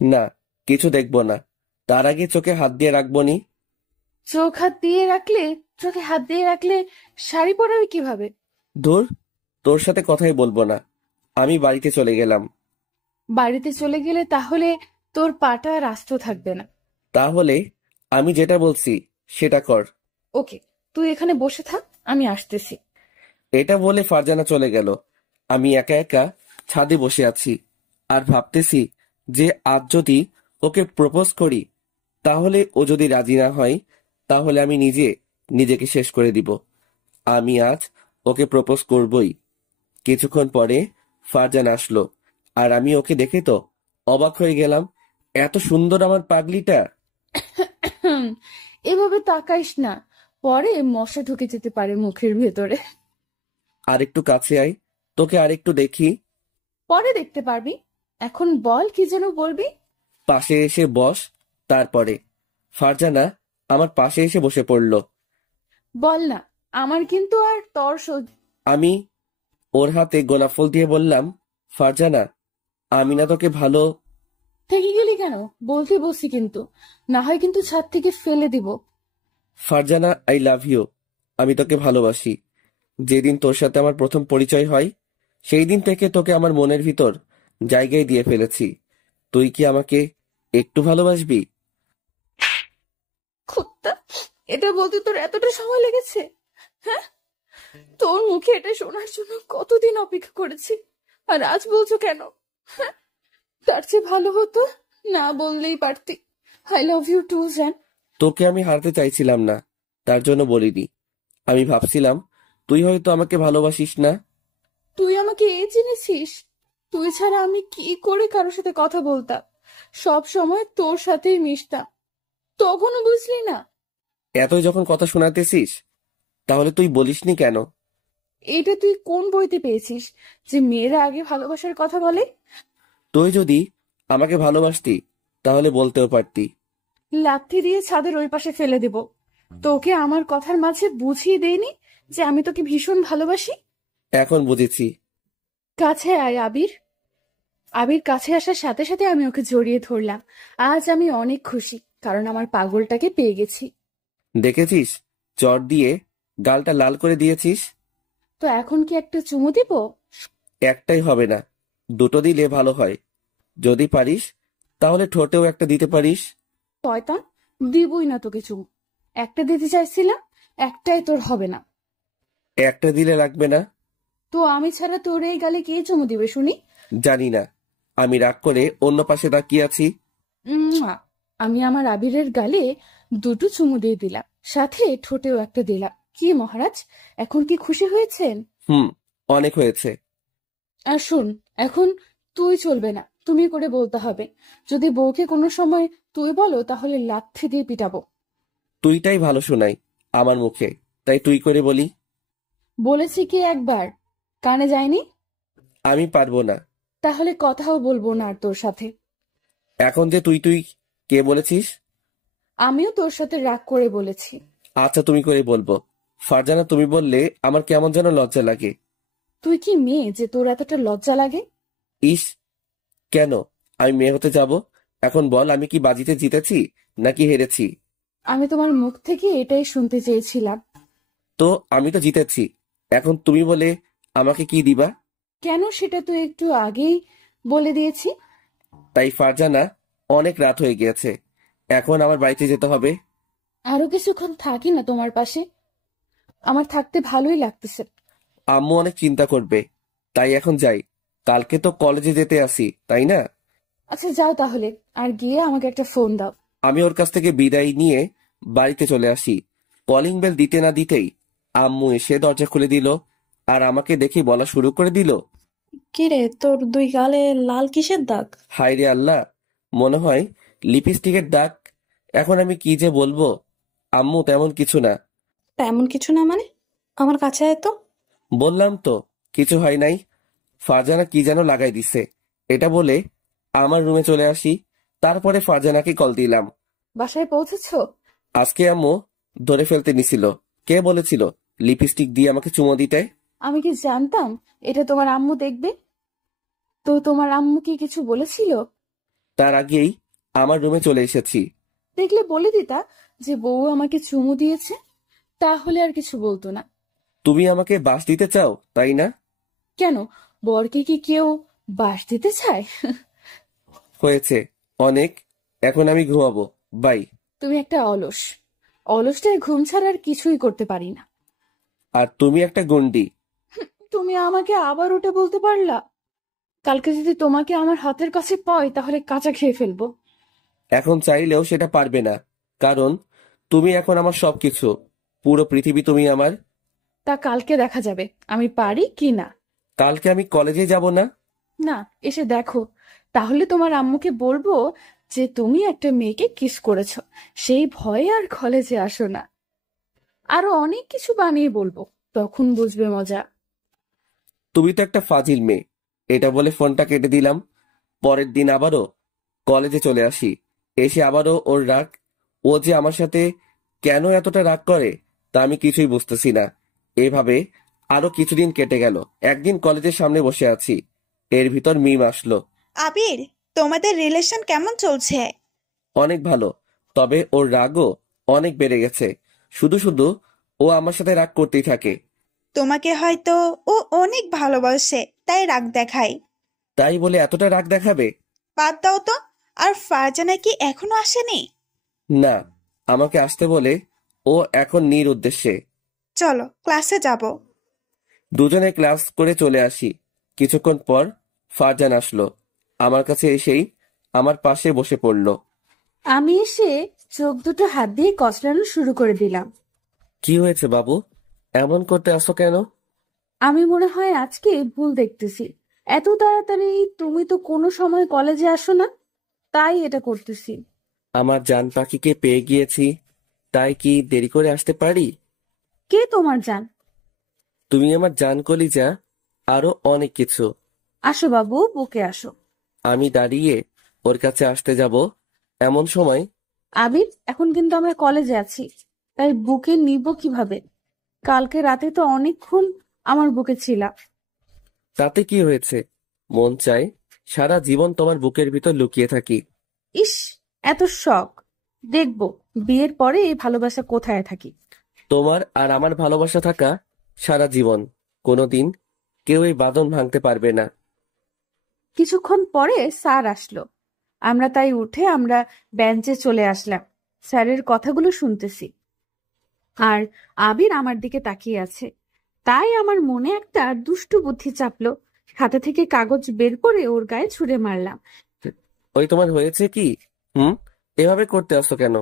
না, কিছু দেখবো না। তার আগে চোখে হাত দিয়ে রাখবো নি। চোখে হাত দিয়ে রাখলে শাড়ি পরাবে কিভাবে? ধুর, তোর সাথে কথাই বলবো না। আমি বাড়িতে চলে গেলাম। বাড়িতে চলে গেলে তাহলে তোর পাটা আর আস্ত থাকবে না। তাহলে আমি যেটা বলছি সেটা কর। ওকে, তুই এখানে বসে থাক, আমি আসতেছি। এটা বলে ফারজানা চলে গেল। আমি একা একা ছাদে বসে আছি আর ভাবতেছি যে আজ যদি ওকে প্রপোজ করি, তাহলে ও যদি রাজি না হয়, তাহলে আমি নিজেকে শেষ করে দিব। আমি আজ ওকে প্রপোজ করবই। কিছুক্ষণ পরে ফারজানা আসলো, আর আমি ওকে দেখে তো অবাক হয়ে গেলাম। এত সুন্দর আমার পাগলিটা। এভাবে তাকাইস না, পরে মশা ঢুকে যেতে পারে মুখের ভেতরে। আর একটু কাছে আয়, তোকে আর একটু দেখি। পরে দেখতে পারবি, এখন বল কি যেন বলবি। পাশে এসে বস। তারপরে ফারজানা আমার পাশে এসে বসে পড়ল। বল না, আমার কিন্তু আর তর আমি ওর হাতে গোলাপ ফুল দিয়ে বললাম, ফারজানা, আমি না তোকে ভালো। থেকে গেলি কেন? বলতে বসি কিন্তু, না হয় কিন্তু ছাদ থেকে ফেলে দিব। Farzana, I love you. আমি তোকে ভালোবাসি। যেদিন তোর সাথে আমার প্রথম পরিচয় হয়, সেই দিন থেকে তোকে আমার মনের ভিতর জায়গায় দিয়ে ফেলেছি। তুই কি আমাকে একটু ভালোবাসবি? কুত্তা, এটা বলতে তোর এতটা সময় লেগেছে? হ্যাঁ, তোর মুখে এটা শোনার জন্য কতদিন অপেক্ষা করেছি, আর আজ বলছো কেন? হ্যাঁ, তার চেয়ে ভালো হতো না বললেই পারতি। আই লাভ ইউ টু জান। তোকে আমি হারতে চাইছিলাম না, তার জন্য বলিনি। আমি ভাবছিলাম তুই হয়তো আমাকে ভালোবাসিস না। তুই আমাকে এই চিনেছিস? তুই ছাড়া আমি কি করে কারোর সাথে কথা বলতাম? সব সময় তোর সাথেই মিশতাম, তখনও বুঝলি না? এতই যখন কথা শোনাতেছিস, তাহলে তুই বলিসনি কেন? এটা তুই কোন বইতে পেয়েছিস যে মেয়েরা আগে ভালোবাসার কথা বলে? তুই যদি আমাকে ভালোবাসতি, তাহলে বলতেও পারতি। লাথি দিয়ে ছাদের ওই পাশে ফেলে দেব। তোকে আমার কথার মাঝে বুঝিয়ে দেইনি যে আমি তোকে ভীষণ ভালোবাসি? এখন বুঝেছি। কাছে আয় আবির। আবির কাছে আসার সাথে সাথে আমি ওকে জড়িয়ে ধরলাম। আজ আমি অনেক খুশি, কারণ আমার পাগলটাকে পেয়ে গেছি। দেখেছিস, চট দিয়ে গালটা লাল করে দিয়েছিস। তো এখন কি একটা চুমু দিব? একটাই হবে না, দুটো দিলে ভালো হয়। যদি পারিস তাহলে ঠোঁটেও একটা দিতে পারিস। শয়তান, দিবই না তোকে চুমু। একটা দিতে চাইছিলাম, একটাই তোর হবে না। একটা দিলে লাগবে না? তো আমি ছাড়া তোর এই গালে কে চুমু দিবে শুনি? জানি না। আমি রাগ করে অন্য পাশে তাকিয়ে আছি। উম্মুয়া। আমি আমার আবিরের গালে দুটো চুমু দিয়ে দিলাম, সাথে ঠোঁটেও একটা দিলাম। কি মহারাজ, এখন কি খুশি হয়েছেন? অনেক হয়েছে। আর শোন, এখন তুই চলবে না, তুমি করে বলতে হবে। যদি বউকে কোনো সময় তুই বলো, তাহলে লাথি দিয়ে পিটাবো। তুইটাই ভালো শোনাই আমার মুখে, তাই তুই করে বলি। বলেছি কি একবার, কানে যায়নি? আমি পারবো না। তাহলে কথাও বলবো না আর তোর সাথে। এখন যে তুই তুই কে বলেছিস? আমিও তোর সাথে রাগ করে বলেছি। আচ্ছা, তুমি করে বলবো। ফারজানা, তুমি বললে আমার কেমন যেন লজ্জা লাগে। তুই কি মেয়ে যে তোর এতটা লজ্জা লাগে? ইস, কেন আমি মেয়ে হতে যাব? এখন বল, আমি কি বাজিতে জিতেছি নাকি হেরেছি? আমি তোমার মুখ থেকে এটাই শুনতে চেয়েছিলাম। তো আমি তো জিতেছি। এখন তুমি বলে আমাকে কি দিবা? কেন সেটা তো একটু আগেই বলে দিয়েছি। তাই ফারজানা, অনেক রাত হয়ে গিয়েছে, এখন আমার বাড়িতে যেতে হবে। আরো কিছুক্ষণ থাকি না তোমার পাশে? আমার থাকতে ভালোই লাগতেছে। আম্মু অনেক চিন্তা করবে, তাই এখন যাই। কালকে তো কলেজে যেতে আসি, তাই না? আচ্ছা যাও তাহলে, আর গিয়ে আমাকে একটা ফোন দাও। আমি ওর কাছ থেকে বিদায় নিয়ে বাড়িতে চলে আসি। কলিং বেল দিতে না দিতেই আম্মু এসে দরজা খুলে দিল, আর আমাকে দেখে বলা শুরু করে দিল, কিরে, তোর দুই গালে লাল কিসের দাগ? হায় রে আল্লাহ, মনে হয় লিপস্টিকের দাগ। এখন আমি কি যে বলবো। আম্মু, তেমন কিছু না। তেমন কিছু না মানে? আমার কাছে আয় তো। বললাম তো, কিছু হয় নাই। ফারজানা কি যেন লাগাই দিছে। এটা বলে আমার রুমে চলে আসি। তারপরে ফারজানাকে কল দিলাম। বাসায় পৌঁছেছো? আজকে আম্মু ধরে ফেলতে নিছিল। কে বলেছিল লিপস্টিক দিয়ে আমাকে চুমো দিতে? আমি কি জানতাম এটা তোমার আম্মু দেখবে? তো তোমার আম্মু কি কিছু বলেছিল? তার আগেই আমার রুমে চলে এসেছি। দেখলে বলে দিতা যে বউ আমাকে চুমু দিয়েছে, তাহলে আর কিছু বলতো না। তুমি আমাকে বাস দিতে চাও, তাই না? কেন, বরকে কি কেউ বাস দিতে চায়? হয়েছে অনেক, এখন আমি ঘুমাবো। বাই। তুমি একটা অলস, অলসটায় ঘুম ছাড়া আর কিছুই করতে পারি না। আর তুমি একটা গন্ডি। তুমি আমাকে আবার ওটা বলতে পারলা? কালকে যদি তোমাকে আমার হাতের কাছে পাই তাহলে কাঁচা খেয়ে ফেলবো। এখন চাইলেও সেটা পারবে না, কারণ তুমি এখন আমার সবকিছু। পুরো পৃথিবী তুমি আমার। তা কালকে দেখা যাবে আমি পারি কি না। কালকে আমি কলেজে যাব না। না, এসে দেখো, তাহলে তোমার আম্মুকে বলবো যে তুমি একটা মেয়েকে কিস করেছো, সেই ভয়ে আর কলেজে আসো না। আরো অনেক কিছু বানিয়ে বলবো, তখন বুঝবে মজা। তুমি তো একটা ফাজিল মেয়ে। এটা বলে ফোনটা কেটে দিলাম। পরের দিন আবারও কলেজে চলে আসি। এসে আবারও ওর রাগ। ও যে আমার সাথে কেন এতটা রাগ করে তা আমি কিছুই বুঝতেছি না। এভাবে আরো কিছুদিন কেটে গেল। একদিন কলেজের সামনে বসে আছি, এর ভিতর মিম আসলো। আবির, তোমাদের রিলেশন কেমন চলছে? অনেক ভালো, তবে ওর রাগও অনেক বেড়ে গেছে। শুধু শুধু ও আমার সাথে রাগ করতেই থাকে। তোমাকে হয়তো ও অনেক ভালোবাসে, তাই রাগ দেখায়। তাই বলে এতটা রাগ দেখাবে? বাদ দাও তো। আর ফারজানা কি এখনো আসেনি? না, আমাকে আসতে বলে ও এখন উদ্দেশ্যে। চলো ক্লাসে যাব। দুজনে ক্লাস করে চলে আসি। কিছুক্ষণ পর ফারজান আসলো। আমার কাছে এসেই আমার পাশে বসে পড়ল। আমি এসে চোখ দুটো হাত দিয়ে কচলানো শুরু করে দিলাম। কি হয়েছে বাবু, এমন করতে আসো কেন? আমি মনে হয় আজকে ভুল দেখতেছি। এত তাড়াতাড়ি তুমি তো কোনো সময় কলেজে আসো না, তাই এটা করতেছি। আমার জান পাখিকে পেয়ে গিয়েছি, তাই কি দেরি করে আসতে পারি? কে তোমার জান? তুমি আমার জান কলিজা, আরো অনেক কিছু। আসো বাবু, বুকে আসো। আমি দাঁড়িয়ে ওর কাছে আসতে যাব, এমন সময় আবির, এখন কিন্তু আমরা কলেজে আছি, তাই বুকে নিব কিভাবে? কালকে রাতে তো অনেকক্ষণ আমার বুকে ছিলা। তাতে কি হয়েছে? মন চায় সারা জীবন তোমার বুকের ভিতর লুকিয়ে থাকি। ইস, এত শখ! দেখবো বিয়ের পরে এই ভালোবাসা কোথায় থাকি। তোমার আর আমার ভালোবাসা থাকা সারা জীবন, কোনোদিন কেউ এই বাঁধন ভাঙতে পারবে না। কিছুক্ষণ পরে স্যার আসলো। আমরা বেঞ্চে চলে আসলাম। স্যারের কথাগুলো শুনতেছি, আর আবির আমার দিকে তাকিয়ে আছে। তাই আমার মনে একটা দুষ্টু বুদ্ধি চাপলো। হাতে থেকে কাগজ বের করে ওর গায়ে ছুঁড়ে মারলাম। ওই তোমার হয়েছে কি? হুম, এভাবে করতে আসো কেন?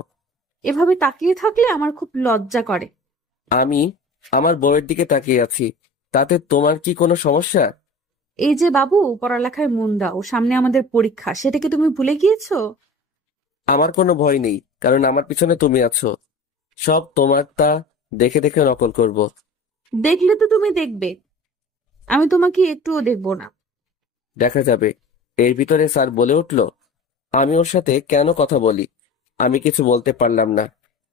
এভাবে তাকিয়ে থাকলে আমার খুব লজ্জা করে। আমি আমার বউয়ের দিকে তাকিয়ে আছি, তাতে তোমার কি কোনো সমস্যা? এই যে বাবু, পড়ালেখায় মন দাও, সামনে আমাদের পরীক্ষা, সেটা কি তুমি ভুলে গিয়েছো? আমার কোনো ভয় নেই, কারণ আমার পিছনে তুমি আছো। সব তোমার তা দেখে দেখে নকল করব। দেখলে তো তুমি দেখবে, আমি তোমাকে একটুও দেখবো না। দেখা যাবে। এর ভিতরে স্যার বলে উঠল। আমি ওর সাথে কেন কথা বলি? আমি কিছু বলতে পারলাম না।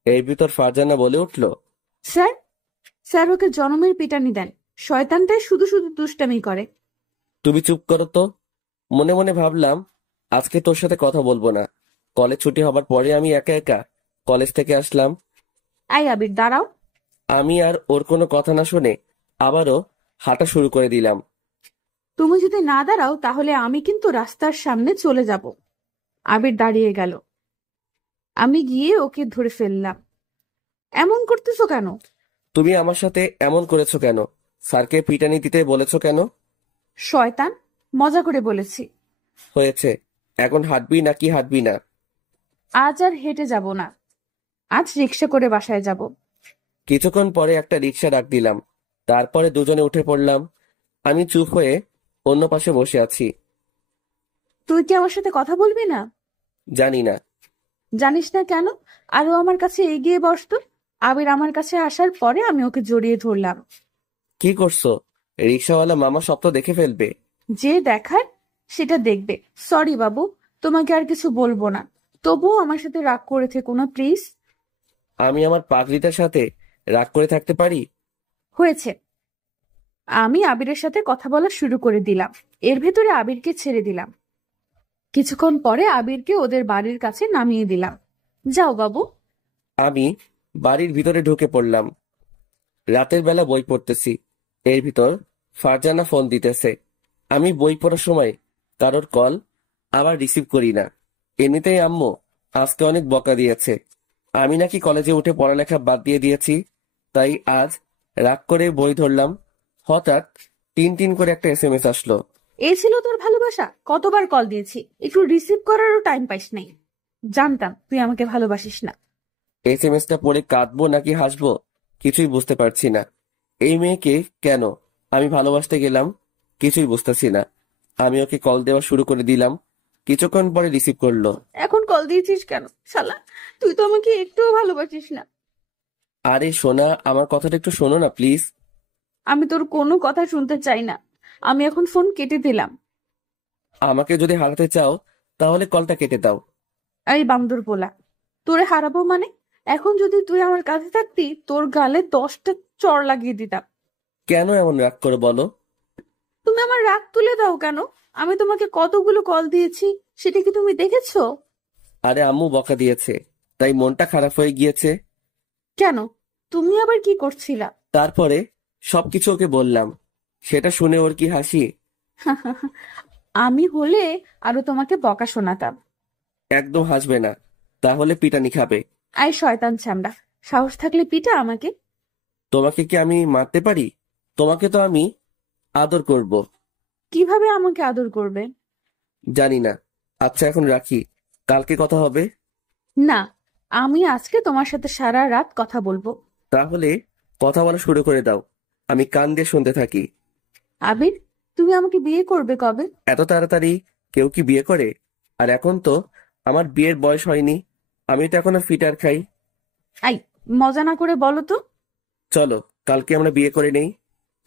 এর ভিতর ফারজানা বলে উঠল। স্যার, স্যার ওকে জনমের পিটানি দেন, শয়তানটাই শুধু শুধু দুষ্টামি করে। তুমি চুপ করো তো। মনে মনে ভাবলাম আজকে তোর সাথে কথা বলবো না। কলেজ ছুটি হবার পরে আমি একা একা কলেজ থেকে আসলাম। আই আবির, দাঁড়াও। আমি আর ওর কোনো কথা না শুনে আবারও হাঁটা শুরু করে দিলাম। তুমি যদি না দাঁড়াও তাহলে আমি কিন্তু রাস্তার সামনে চলে যাব। আবির দাঁড়িয়ে গেল। আমি গিয়ে ওকে ধরে ফেললাম। এমন করতেছো কেন? তুমি আমার সাথে এমন করেছো কেন? স্যারকে পিটানি দিতে বলেছো কেন? শয়তান, মজা করে বলেছি। হয়েছে, এখন হাঁটবি নাকি হাঁটবি না? আজ আর হেঁটে যাব না, আজ রিক্সা করে বাসায় যাব। কিছুক্ষণ পরে একটা রিক্সা ডাক দিলাম, তারপরে দুজনে উঠে পড়লাম। আমি চুপ হয়ে অন্য পাশে বসে আছি। তুই কি আমার সাথে কথা বলবি না? জানি না। জানিস না কেন? আরো আমার কাছে এগিয়ে বসতো। আবির আমার কাছে আসার পরে আমি ওকে জড়িয়ে ধরলাম। কি করছো? রিক্সাওয়ালা মামা সব তো দেখে ফেলবে। যে দেখার সেটা দেখবে। সরি বাবু, তোমাকে আর কিছু বলবো না, তবুও আমার সাথে রাগ করে থেকো না প্লিজ। আমি আমার পাগলিটার সাথে রাগ করে থাকতে পারি? হয়েছে। আমি আবিরের সাথে কথা বলা শুরু করে দিলাম। এর ভেতরে আবিরকে ছেড়ে দিলাম। কিছুক্ষণ পরে আবিরকে ওদের বাড়ির কাছে নামিয়ে দিলাম। যাও বাবু। আমি বাড়ির ভিতরে ঢুকে পড়লাম। রাতের বেলা বই পড়তেছি, এর ভিতর ফারজানা ফোন দিতেছে। আমি বই পড়ার সময় কারোর কল আবার রিসিভ করি না। এমনিতেই আম্মু আজকে অনেক বকা দিয়েছে, আমি নাকি কলেজে উঠে পড়ালেখা বাদ দিয়ে দিয়েছি। তাই আজ রাগ করে বই ধরলাম। হঠাৎ টিন টিন করে একটা এসএমএস আসলো। এই ছিল তোর ভালোবাসা? কতবার কল দিয়েছি, একটু রিসিভ করারও টাইম পাইস নাই। জানতাম তুই আমাকে ভালোবাসিস না। এসএমএসটা পড়ে কাঁদবো নাকি হাসবো কিছুই বুঝতে পারছি না। এই মেয়েকে কেন আমি ভালোবাসতে গেলাম কিছুই বুঝতেছি না। আমি ওকে কল দেওয়া শুরু করে দিলাম। কিছুক্ষণ পরে রিসিভ করলো। এখন কল দিয়েছিস কেন শালা? তুই তো আমাকে একটুও ভালোবাসিস না। আরে সোনা, আমার কথাটা একটু শোনো না প্লিজ। আমি তোর কোনো কথা শুনতে চাই না। আমি এখন ফোন কেটে দিলাম। আমাকে যদি হারাতে চাও তাহলে কলটা কেটে দাও। এই বান্দর পোলা, তোরে হারাবো মানে? এখন যদি তুই আমার কাছে থাকতি তোর গালে 10টা চড় লাগিয়ে দিতাম। কেন এমন রাগ করে বলো? তুমি আমার রাগ তুলে দাও কেন? আমি তোমাকে কতগুলো কল দিয়েছি, সেটা কি তুমি দেখেছো? আরে আম্মু বকা দিয়েছে তাই মনটা খারাপ হয়ে গিয়েছে। কেন? তুমি আবার কি করছিলা? তারপরে সবকিছু ওকে বললাম। সেটা শুনে ওর কি হাসি! আমি হলে আরো তোমাকে বকা শোনাতাম। একদম হাসবে না, তাহলে পিটানি খাবে। আয় শয়তান ছামড়া, সাহস থাকলে পিটা আমাকে। তোমাকে কি আমি মারতে পারি? তোমাকে তো আমি আদর করব। কিভাবে আমাকে আদর করবে? জানি না। আচ্ছা এখন রাখি, কালকে কথা হবে। না, আমি আজকে তোমার সাথে সারা রাত কথা বলবো। তাহলে কথা বলা শুরু করে দাও, আমি কান দিয়ে শুনতে থাকি। আবির, তুমি আমাকে বিয়ে করবে কবে? এত তাড়াতাড়ি কেউ কি বিয়ে করে? আর এখন তো আমার বিয়ের বয়স হয়নি, আমি তো এখনো ফিটার খাই। আই, মজা না করে বলো তো। চলো কালকে আমরা বিয়ে করে নেই।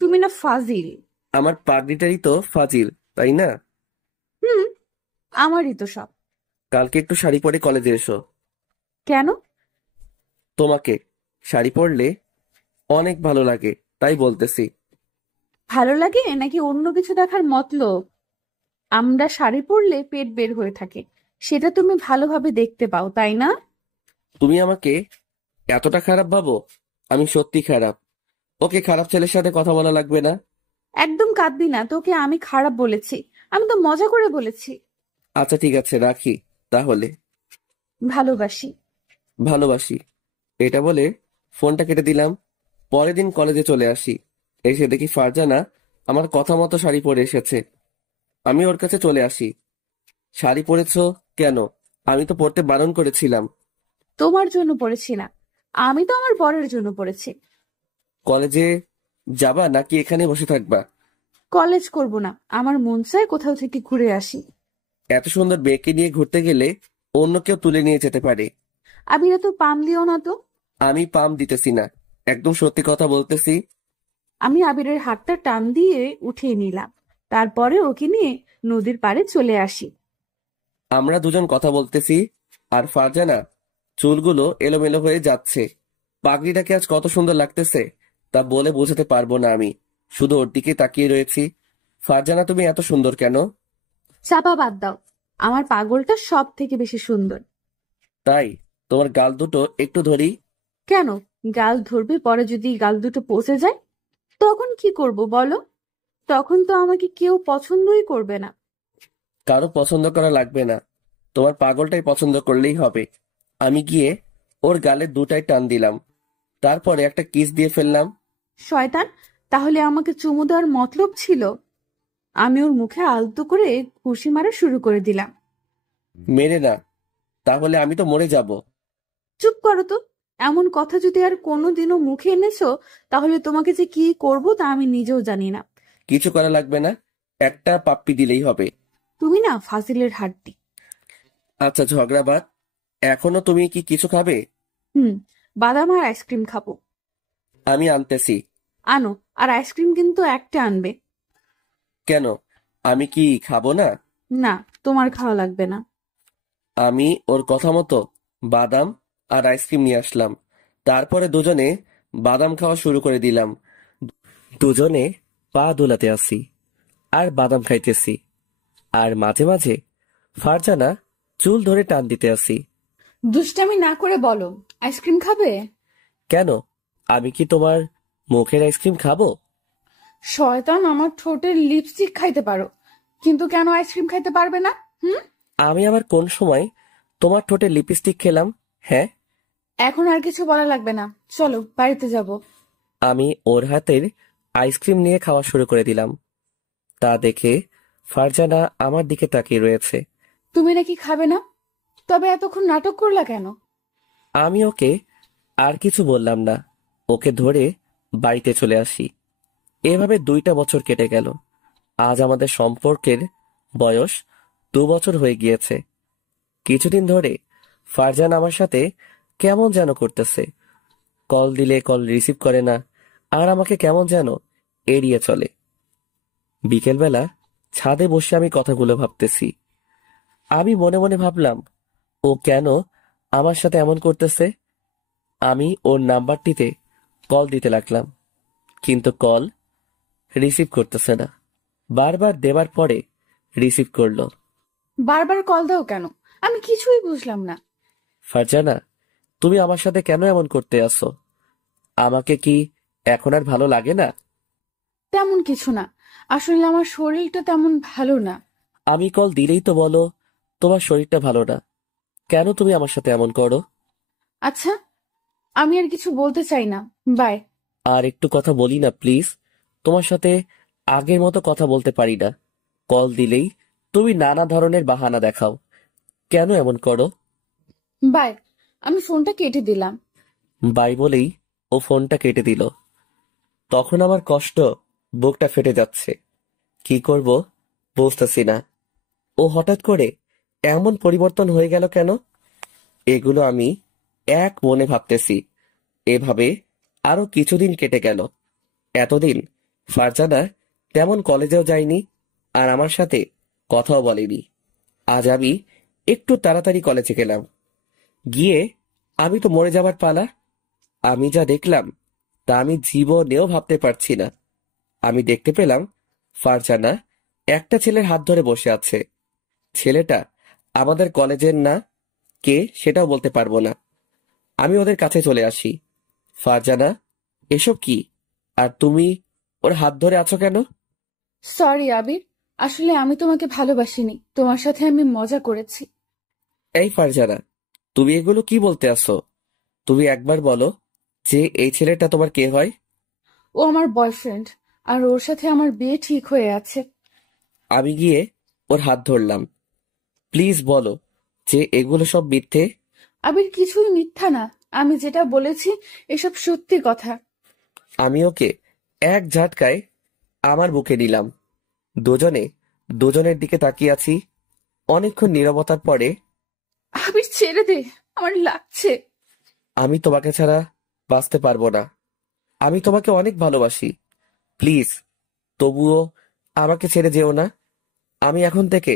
তুমি না ফাজিল। আমার পাগড়িটারই তো ফাজিল, তাই না? হুম, আমারই তো সব। কালকে একটু শাড়ি পরে কলেজে এসো। কেন? তোমাকে শাড়ি পরলে অনেক ভালো লাগে তাই বলতেছি। ভালো লাগে নাকি অন্য কিছু দেখার মতলব? আমরা শাড়ি পরলে পেট বের হয়ে থাকে, সেটা তুমি ভালোভাবে দেখতে পাও, তাই না? তুমি আমাকে এতটা খারাপ ভাবো? আমি সত্যি খারাপ। ওকে, খারাপ ছেলের সাথে কথা বলা লাগবে না। একদম কাঁদবি না, তোকে আমি খারাপ বলেছি? আমি তো মজা করে বলেছি। আচ্ছা ঠিক আছে, রাখি তাহলে। ভালোবাসি। ভালোবাসি, এটা বলে ফোনটা কেটে দিলাম। পরের দিন কলেজে চলে আসি। এসে দেখি ফারজানা আমার কথা মতো শাড়ি পরে এসেছে। আমি ওর কাছে চলে আসি। শাড়ি পরেছো কেন? আমি তো পরতে বারণ করেছিলাম। তোমার জন্য পড়েছি না, আমি তো আমার বরের জন্য পড়েছি। কলেজে যাবা নাকি এখানে বসে থাকবা? কলেজ করব না, আমার মন চায় কোথাও থেকে ঘুরে আসি। এত সুন্দর মেয়েকে নিয়ে ঘুরতে গেলে অন্য কেউ তুলে নিয়ে যেতে পারে। আবিরা তো পাম দিও না তো। আমি পাম দিতেছি না, একদম সত্যি কথা বলতেছি। আমি আবিরের হাতটা টান দিয়ে উঠিয়ে নিলাম, তারপরে ওকে নিয়ে নদীর পাড়ে চলে আসি। আমরা দুজন কথা বলতেছি আর ফারজানা চুলগুলো এলোমেলো হয়ে যাচ্ছে। পাগড়িটাকে আজ কত সুন্দর লাগতেছে তা বলে বোঝাতে পারবো না। আমি শুধু ওর দিকে তাকিয়ে রয়েছি। ফারজানা তুমি এত সুন্দর কেন? চাপা বাদ দাও, আমার পাগলটা সব থেকে বেশি সুন্দর। তাই? তোমার গাল দুটো একটু ধরি। কেন? গাল ধরবে, পরে যদি গাল দুটো পচে যায় তখন কি করব বলো? তখন তো আমাকে কেউ পছন্দই করবে না। কারো পছন্দ করা লাগবে না, তোমার পাগলটাই পছন্দ করলেই হবে। আমি গিয়ে ওর গালে দুটাই টান দিলাম, তারপরে একটা কিস দিয়ে ফেললাম। শয়তান, তাহলে আমাকে চুমু দেওয়ার মতলব ছিল? আমি ওর মুখে আলতো করে ঘুষি মারা শুরু করে দিলাম। মেরে না, তাহলে আমি তো মরে যাব। চুপ করো তো। এমন কথা যদি আর কোনোদিনও মুখে এনেছো তাহলে তোমাকে যে কি করব তা আমি নিজেও জানি না। কিছু করা লাগবে না, একটা পাপ্পি দিলেই হবে। তুমি না ফাজিলের হাড্ডি। আচ্ছা ঝগড়া বাদ, এখনো তুমি কি কিছু খাবে? হুম, বাদাম আর আইসক্রিম খাবো। আমি আনতেছি। আনো, আর আইসক্রিম কিন্তু একটা আনবে। কেন, আমি কি খাবো না? না, তোমার খাওয়া লাগবে না। আমি ওর কথা মতো বাদাম আর আইসক্রিম নিয়ে আসলাম। তারপরে দুজনে বাদাম খাওয়া শুরু করে দিলাম। দুজনে পা দোলাতে আসি আর বাদাম খাইতেছি। আর মাঝে মাঝে ফারজানা চুল ধরে টান দিতে আসি। দুষ্টামি না করে বলো, আইসক্রিম খাবে? কেন, আমি কি তোমার মুখের আইসক্রিম খাবো? শয়তান, আমার ঠোঁটের লিপস্টিক খাইতে পারো, কিন্তু কেন আইসক্রিম খাইতে পারবে না? হুম? আমি আবার কোন সময় তোমার ঠোঁটে লিপস্টিক খেলাম? হ্যাঁ। এখন আর কিছু বলা লাগবে না, চলো বাড়িতে যাব। আমি ওর হাতের আইসক্রিম নিয়ে খাওয়া শুরু করে দিলাম। তা দেখে ফারজানা আমার দিকে তাকিয়ে রয়েছে। তুমি নাকি খাবে না, তবে এতক্ষণ নাটক করলা কেন? আমি ওকে আর কিছু বললাম না, ওকে ধরে বাড়িতে চলে আসি। এভাবে 2টা বছর কেটে গেল। আজ আমাদের সম্পর্কের বয়স 2 বছর হয়ে গিয়েছে। কিছুদিন ধরে ফারজান আমার সাথে কেমন যেন করতেছে। কল দিলে কল রিসিভ করে না, আর আমাকে কেমন যেন এড়িয়ে চলে। বিকেলবেলা ছাদে বসে আমি কথাগুলো ভাবতেছি। আমি মনে মনে ভাবলাম, ও কেন আমার সাথে এমন করতেছে। আমি ওর নাম্বারটিতে কল দিতে লাগলাম, কিন্তু কল রিসিভ করতেছে না। বারবার দেবার পরে রিসিভ করলো। বারবার কল দাও কেন? আমি কিছুই বুঝলাম না। ফারজানা, তুমি আমার সাথে কেন এমন করতে আসো? আমাকে কি এখন আর ভালো লাগে না? তেমন কিছু না, আসলে আমার শরীরটা তেমন ভালো না। আমি কল দিলেই তো বলো তোমার শরীরটা ভালো না। কেন তুমি আমার সাথে এমন করো? আচ্ছা, আমি আর কিছু বলতে চাই না, বাই। আর একটু কথা বলি না প্লিজ? তোমার সাথে আগের মতো কথা বলতে পারি না। কল দিলেই তুমি নানা ধরনের বাহানা দেখাও। কেন এমন করো? বাই। আমি ফোনটা কেটে দিলাম। বাই বলেই ও ফোনটা কেটে দিল। তখন আমার কষ্ট, বুকটা ফেটে যাচ্ছে। কি করব বুঝতেছি না। ও হঠাৎ করে এমন পরিবর্তন হয়ে গেল কেন? এগুলো আমি এক মনে ভাবতেছি। এভাবে আরো কিছুদিন কেটে গেল। এতদিন ফারজানা তেমন কলেজেও যায়নি, আর আমার সাথে কথাও বলেনি। আজ আমি একটু তাড়াতাড়ি কলেজে গেলাম। গিয়ে আমি তো মরে যাবার পালা। আমি যা দেখলাম তা আমি জীবনেও ভাবতে পারছি না। আমি দেখতে পেলাম ফারজানা একটা ছেলের হাত ধরে বসে আছে। ছেলেটা আমাদের কলেজের না, কে সেটাও বলতে পারবো না। আমি ওদের কাছে চলে আসি। ফারজানা, এসব কি? আর তুমি ওর হাত ধরে আছো কেন? সরি আবির, আসলে আমি তোমাকে ভালোবাসিনি, তোমার সাথে আমি মজা করেছি। এই ফারজানা, তুমি এগুলো কি বলতে আসো? তুমি একবার বলো যে এই ছেলেটা তোমার কে হয়? ও আমার বয়ফ্রেন্ড, আর ওর সাথে আমার বিয়ে ঠিক হয়ে আছে। আমি গিয়ে ওর হাত ধরলাম। প্লিজ বলো যে এগুলো সব মিথ্যে। আবির, কিছুই মিথ্যা না, আমি যেটা বলেছি এসব সত্যি কথা। আমি ওকে এক ঝাটকায় আমার বুকে নিলাম। দুজনে দুজনের দিকে তাকিয়ে আছি। অনেকক্ষণ নীরবতার পরে, আবির ছেড়ে দে, আমার লাগছে। আমি তোমাকে ছাড়া বাঁচতে পারবো না। আমি তোমাকে অনেক ভালোবাসি। প্লিজ, তবুও আমাকে ছেড়ে যেও না। আমি এখন থেকে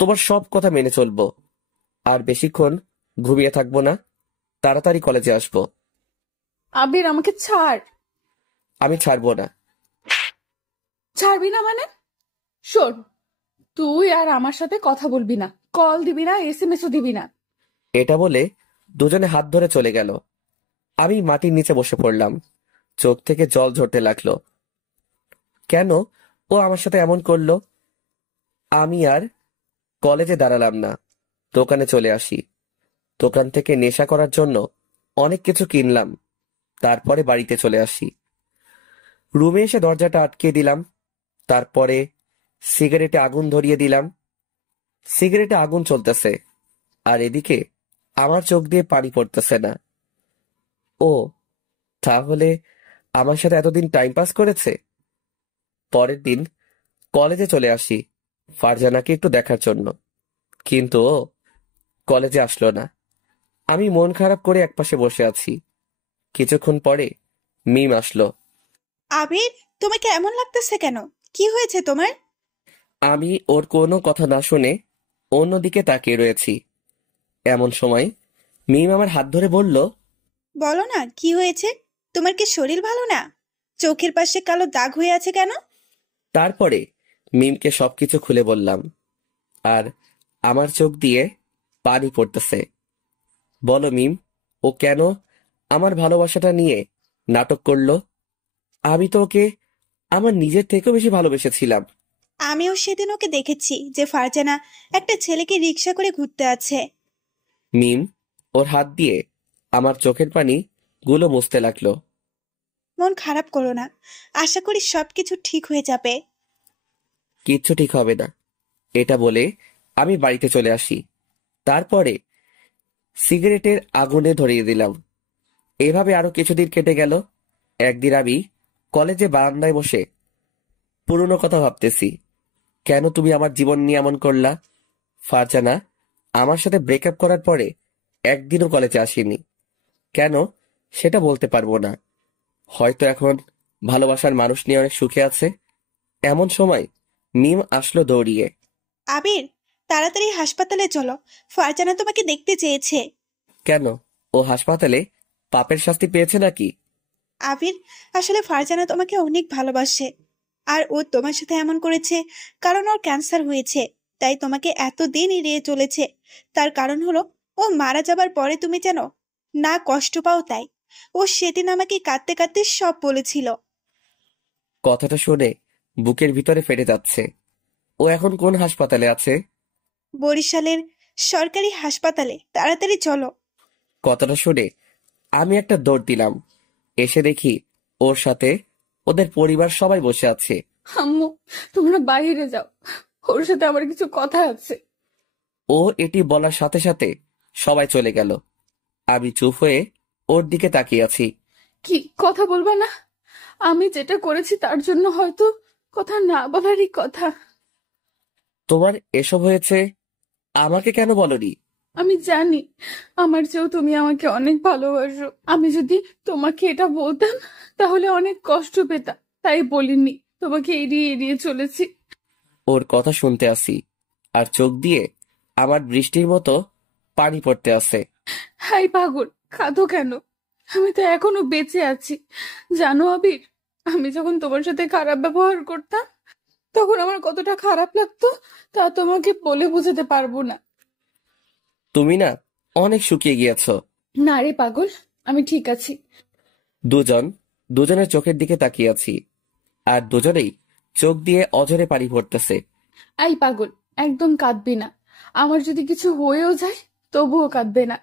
তোমার সব কথা মেনে চলবো। আর বেশিক্ষণ ঘুমিয়ে থাকবো না, তাড়াতাড়ি কলেজে আসবো। আবির, আমাকে ছাড়। আমি ছাড়বো না। ছাড়বি না মানে? শোন, তুই আর আমার সাথে কথা বলবি না, কল দিবি না, এসএমএসও দিবি না। এটা বলে দুজনে হাত ধরে চলে গেল। আমি মাটির নিচে বসে পড়লাম। চোখ থেকে জল ঝরতে লাগলো। কেন ও আমার সাথে এমন করলো? আমি আর কলেজে দাঁড়ালাম না, দোকানে চলে আসি। দোকান থেকে নেশা করার জন্য অনেক কিছু কিনলাম। তারপরে বাড়িতে চলে আসি। রুমে এসে দরজাটা আটকে দিলাম। তারপরে সিগারেটে আগুন ধরিয়ে দিলাম। সিগারেটে আগুন চলতেছে, আর এদিকে আমার চোখ দিয়ে পানি পড়তেছে না। ও তাহলে আমার সাথে এতদিন টাইম পাস করেছে। পরের দিন কলেজে চলে আসি ফারজানাকে একটু দেখার জন্য, কিন্তু ও কলেজে আসলো না। আমি মন খারাপ করে একপাশে বসে আছি। কিছুক্ষণ পরে মিম আসলো। আবির, তোমাকে এমন লাগতেছে কেন? কি হয়েছে তোমার? আমি ওর কোনো কথা না শুনে অন্যদিকে তাকিয়ে রয়েছি। এমন সময় মিম আমার হাত ধরে বলল, বলো না কি হয়েছে? তোমার কি শরীর ভালো না? চোখের পাশে কালো দাগ হয়ে আছে কেন? তারপরে মিমকে সবকিছু খুলে বললাম। আর আমার চোখ দিয়ে পানি পড়তেছে। বলো মিম, ও কেন আমার ভালোবাসাটা নিয়ে নাটক করলো? আমি তো ওকে আমার নিজের থেকেও বেশি ভালোবেসেছিলাম। আমিও সেদিন ওকে দেখেছি যে ফারজানা একটা ছেলেকে রিক্সা করে ঘুরতে আছে। মিম ওর হাত দিয়ে আমার চোখের পানি গুলো মুছতে লাগলো। মন খারাপ করো না, আশা করি সবকিছু ঠিক হয়ে যাবে। কিচ্ছু ঠিক হবে না, এটা বলে আমি বাড়িতে চলে আসি। তারপরে সিগারেটের আগুনে ধরিয়ে দিলাম। এভাবে আরো কিছুদিন কেটে গেল। একদিন আমি কলেজে বারান্দায় বসে পুরনো কথা ভাবতেছি। কেন তুমি আমার জীবন নিয়ে এমন করলা? ফারজানা আমার সাথে ব্রেকআপ করার পরে একদিনও কলেজে আসেনি। কেন সেটা বলতে পারবো না। হয়তো এখন ভালোবাসার মানুষ নিয়ে অনেক সুখে আছে। এমন সময় মিম আসলো দৌড়িয়ে। আবির, তাড়াতাড়ি হাসপাতালে চলো, ফারজানা তোমাকে দেখতে চেয়েছে। কেন, ও হাসপাতালে পাপের শাস্তি পেয়েছে নাকি? আবির, আসলে ফারজানা তোমাকে অনেক ভালোবাসে। আর ও তোমার সাথে এমন করেছে কারণ ওর ক্যান্সার হয়েছে, তাই তোমাকে এতদিন এড়িয়ে চলেছে। তার কারণ হলো ও মারা যাবার পরে তুমি যেন না কষ্ট পাও, তাই ও সেদিন আমাকে কাঁদতে কাঁদতে সব বলেছিল। কথাটা শুনে বুকের ভিতরে ফেটে যাচ্ছে। ও এখন কোন হাসপাতালে আছে? বরিশালের সরকারি হাসপাতালে, তাড়াতাড়ি চলো। কথাটা শুনে আমি একটা দৌড় দিলাম। এসে দেখি ওর সাথে ওদের পরিবার সবাই বসে আছে। আম্মু, তোমরা বাইরে যাও, ওর সাথে আমার কিছু কথা আছে। ও এটি বলার সাথে সাথে সবাই চলে গেল। আমি চুপ হয়ে ওর দিকে তাকিয়ে আছি। কি কথা বলবা না? আমি যেটা করেছি তার জন্য হয়তো কথা না বলারই কথা। তোমার এসব হয়েছে, আমাকে কেন বলনি? আমি জানি আমার চেয়েও তুমি আমাকে অনেক ভালোবাসো। আমি যদি তোমাকে এটা বলতাম তাহলে অনেক কষ্ট পেতাম, তাই বলিনি, তোমাকে এড়িয়ে এড়িয়ে চলেছি। ওর কথা শুনতে আসি আর চোখ দিয়ে আমার বৃষ্টির মতো পানি পড়তে আছে। হাই পাগল, কাঁদো কেন? আমি তো এখনো বেঁচে আছি। জানো আবির, আমি যখন তোমার সাথে খারাপ ব্যবহার করতাম তখন আমার কতটা খারাপ লাগতো তা তোমাকে বলে বোঝাতে পারবো না। তুমি না অনেক শুকিয়ে গিয়েছো। না রে পাগল, আমি ঠিক আছি। দুজনের চোখের দিকে তাকিয়ে আছি আর দুজনেই চোখ দিয়ে অঝরে পানি পড়তেছে। এই পাগল, একদম কাঁদবি না। আমার যদি কিছু হয়েও যায় তবুও কাঁদবে না।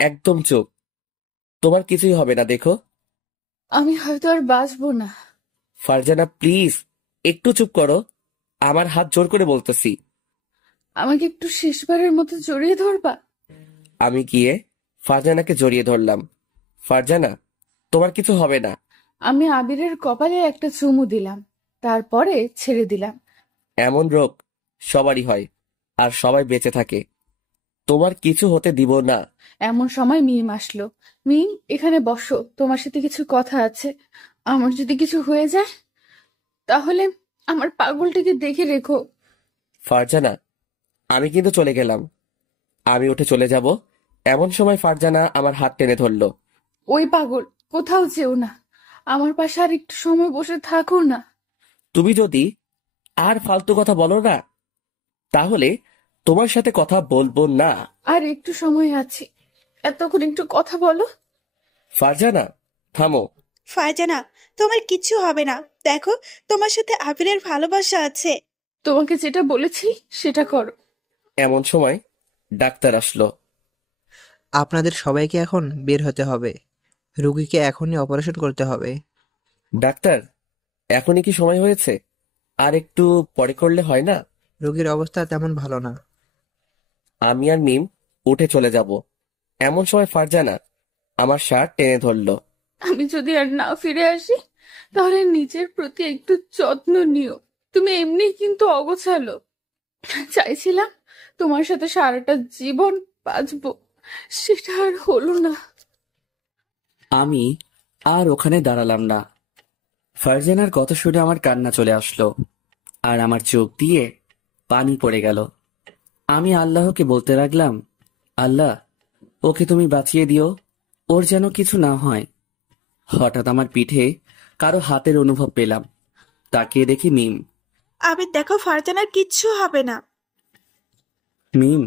একদম চুপ, তোমার কিছুই হবে না, দেখো। আমি হয়তো আর বাঁচবো না। ফারজানা প্লিজ একটু চুপ করো, আমার হাত জোর করে বলতেছি। আমাকে একটু শেষবারের মতো জড়িয়ে ধরবা? আমি গিয়ে ফারজানাকে জড়িয়ে ধরলাম। ফারজানা, তোমার কিছু হবে না। আমি আবিরের কপালে একটা চুমু দিলাম, তারপরে ছেড়ে দিলাম। এমন রোগ সবারই হয় আর সবাই বেঁচে থাকে, তোমার কিছু হতে দিব না। এমন সময় মিম আসলো। মিম, এখানে বসো, তোমার সাথে কিছু কথা আছে। আমার যদি কিছু হয়ে যায় তাহলে আমার পাগলটাকে দেখে রেখো। ফারজানা, আমি কিন্তু চলে গেলাম। আমি উঠে চলে যাব এমন সময় ফারজানা আমার হাত টেনে ধরলো। ওই পাগল, কোথাও যেও না, আমার পাশে আর একটু সময় বসে থাকো না। তুমি যদি আর ফালতু কথা বলো না তাহলে তোমার সাথে কথা বলবো না। আর একটু সময় আছে, এতক্ষণ একটু কথা বলো। ফারজানা থামো। ফারজানা, তোমার কিচ্ছু হবে না, দেখো তোমার সাথে আবিরের ভালোবাসা আছে। তোমাকে যেটা বলেছি সেটা করো। এমন সময় ডাক্তার আসলো। আপনাদের সবাইকে এখন বের হতে হবে। রুগীকে এখনই অপারেশন করতে হবে। ডাক্তার, এখনই কি সময় হয়েছে? আর একটু পরে করলে হয় না? রোগীর অবস্থা তেমন ভালো না। আমি আর মিম উঠে চলে যাব এমন সময় ফারজানা আমার শার্ট টেনে ধরলো। আমি যদি আর না ফিরে আসি তাহলে নিজের প্রতি একটু যত্ন নিও। তুমি এমনি কিন্তু অগোছালো। চাইছিলাম তোমার সাথে সারাটা জীবন বাঁচবো, সেটা আর হলো না। আমি আর ওখানে দাঁড়ালাম না। ফারজানার কথা শুনে আমার কান্না চলে আসলো আর আমার চোখ দিয়ে পানি পড়ে গেল। আমি আল্লাহকে বলতে লাগলাম, আল্লাহ, ওকে তুমি বাঁচিয়ে দিও, ওর যেন কিছু না হয়। হঠাৎ আমার পিঠে কারো হাতের অনুভব পেলাম। তাকিয়ে দেখি মিম। আবির দেখো, ফারজানার কিচ্ছু হবে না। মিম,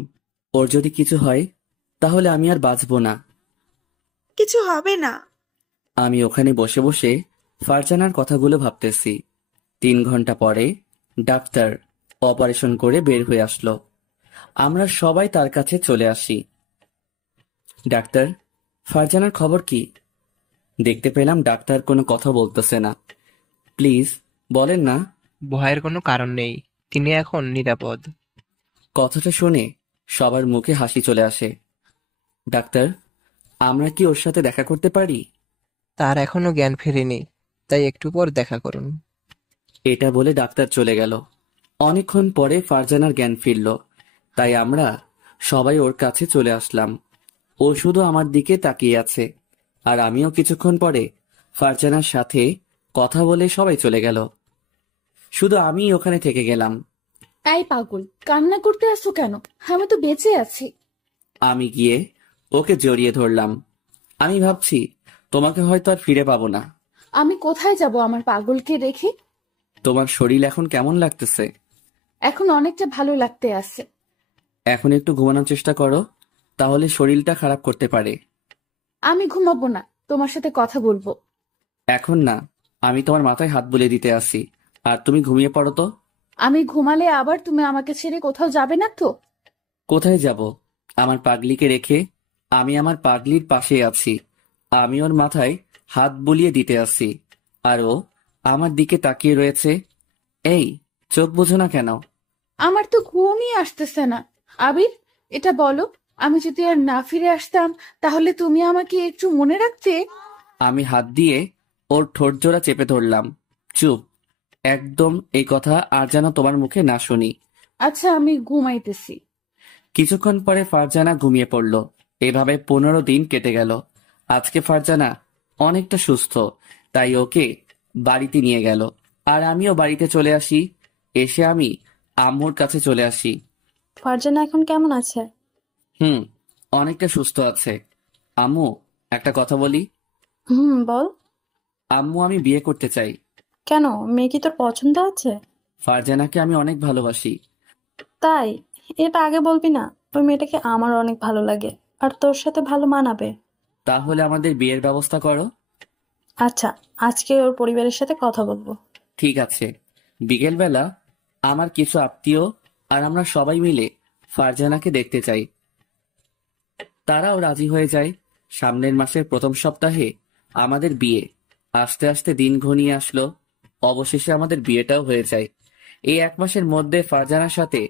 ওর যদি কিছু হয় তাহলে আমি আর বাঁচবো না। কিছু হবে না। আমি ওখানে বসে বসে ফারজানার কথাগুলো ভাবতেছি। 3 ঘন্টা পরে ডাক্তার অপারেশন করে বের হয়ে আসলো। আমরা সবাই তার কাছে চলে আসি। ডাক্তার, ফারজানার খবর কি? দেখতে পেলাম ডাক্তার কোনো কথা বলতেছে না। প্লিজ বলেন না। ভয়ের কোনো কারণ নেই, তিনি এখন নিরাপদ। কথাটা শুনে সবার মুখে হাসি চলে আসে। ডাক্তার, আমরা কি ওর সাথে দেখা করতে পারি? তার এখনো জ্ঞান ফেরেনি, তাই একটু পর দেখা করুন। এটা বলে ডাক্তার চলে গেল। অনেকক্ষণ পরে ফারজানার জ্ঞান ফিরল, তাই আমরা সবাই ওর কাছে চলে আসলাম। ও শুধু আমার দিকে তাকিয়ে আছে, আর আমিও কিছুক্ষণ পরে ফারজানার সাথে কথা বলে সবাই চলে গেল। শুধু আমি ওখানে থেকে গেলাম। এই পাগল, কান্না করতে আসছো কেন? আমি তো বেঁচে আছি। আমি গিয়ে ওকে জড়িয়ে ধরলাম। আমি ভাবছি তোমাকে হয়তো আর ফিরে পাবো না। আমি কোথায় যাব আমার পাগলকে রেখে? তোমার শরীর এখন কেমন লাগতেছে? এখন অনেকটা ভালো লাগতে আছে। এখন একটু ঘুমানোর চেষ্টা করো, তাহলে শরীরটা খারাপ করতে পারে। আমি ঘুমাবো না, তোমার সাথে কথা বলবো। এখন না, আমি তোমার মাথায় হাত বুলিয়ে দিতে আসি, আর তুমি ঘুমিয়ে পড়ো তো। আমি ঘুমালে আবার তুমি আমাকে ছেড়ে কোথাও যাবে না তো? কোথায় যাব? আমার পাগলিকে রেখে? আমি আমার পাগলির পাশে আছি। আমি ওর মাথায় হাত বুলিয়ে দিতে আসি, আর ও আমার দিকে তাকিয়ে রয়েছে। এই, চোখ বুঝো না কেন? আমার তো ঘুমই আসতেছে না। আবির, এটা বলো, আমি যদি আর না ফিরে আসতাম তাহলে তুমি আমাকে একটু মনে রাখতে? আমি হাত দিয়ে ওর ঠোঁট জোড়া চেপে ধরলাম। চুপ, একদম এই কথা আর যেন তোমার মুখে না শুনি। আচ্ছা, আমি ঘুমাইতেছি। কিছুক্ষণ পরে ফারজানা ঘুমিয়ে পড়ল। এভাবে 15 দিন কেটে গেল। আজকে ফারজানা অনেকটা সুস্থ, তাই ওকে বাড়িতে নিয়ে গেল, আর আমিও বাড়িতে চলে আসি। এসে আমি আম্মুর কাছে চলে আসি। ফারজানা এখন কেমন আছে? হুম, অনেকটা সুস্থ আছে। আম্মু, একটা কথা বলি। বল। আম্মু, আমি বিয়ে করতে চাই। কেন, মেয়ে কি তোর পছন্দ আছে? ফারজানাকে আমি অনেক ভালোবাসি। তাই? এটা আগে বলবি না? ওই মেয়েটাকে আমার অনেক ভালো লাগে, আর তোর সাথে ভালো মানাবে। তাহলে আমাদের বিয়ের ব্যবস্থা করো। আচ্ছা, আজকে ওর পরিবারের সাথে কথা বলবো। ঠিক আছে। বিকেলবেলা আমার কিছু আত্মীয় আর আমরা সবাই মিলে ফারজানাকে দেখতে চাই। তারাও রাজি হয়ে যায়। সামনের মাসের প্রথম সপ্তাহে আমাদের বিয়ে। আস্তে আস্তে দিন ঘনিয়ে আসলো। অবশেষে আমাদের বিয়েটাও হয়ে যায়। এই 1 মাসের মধ্যে ফারজানার সাথে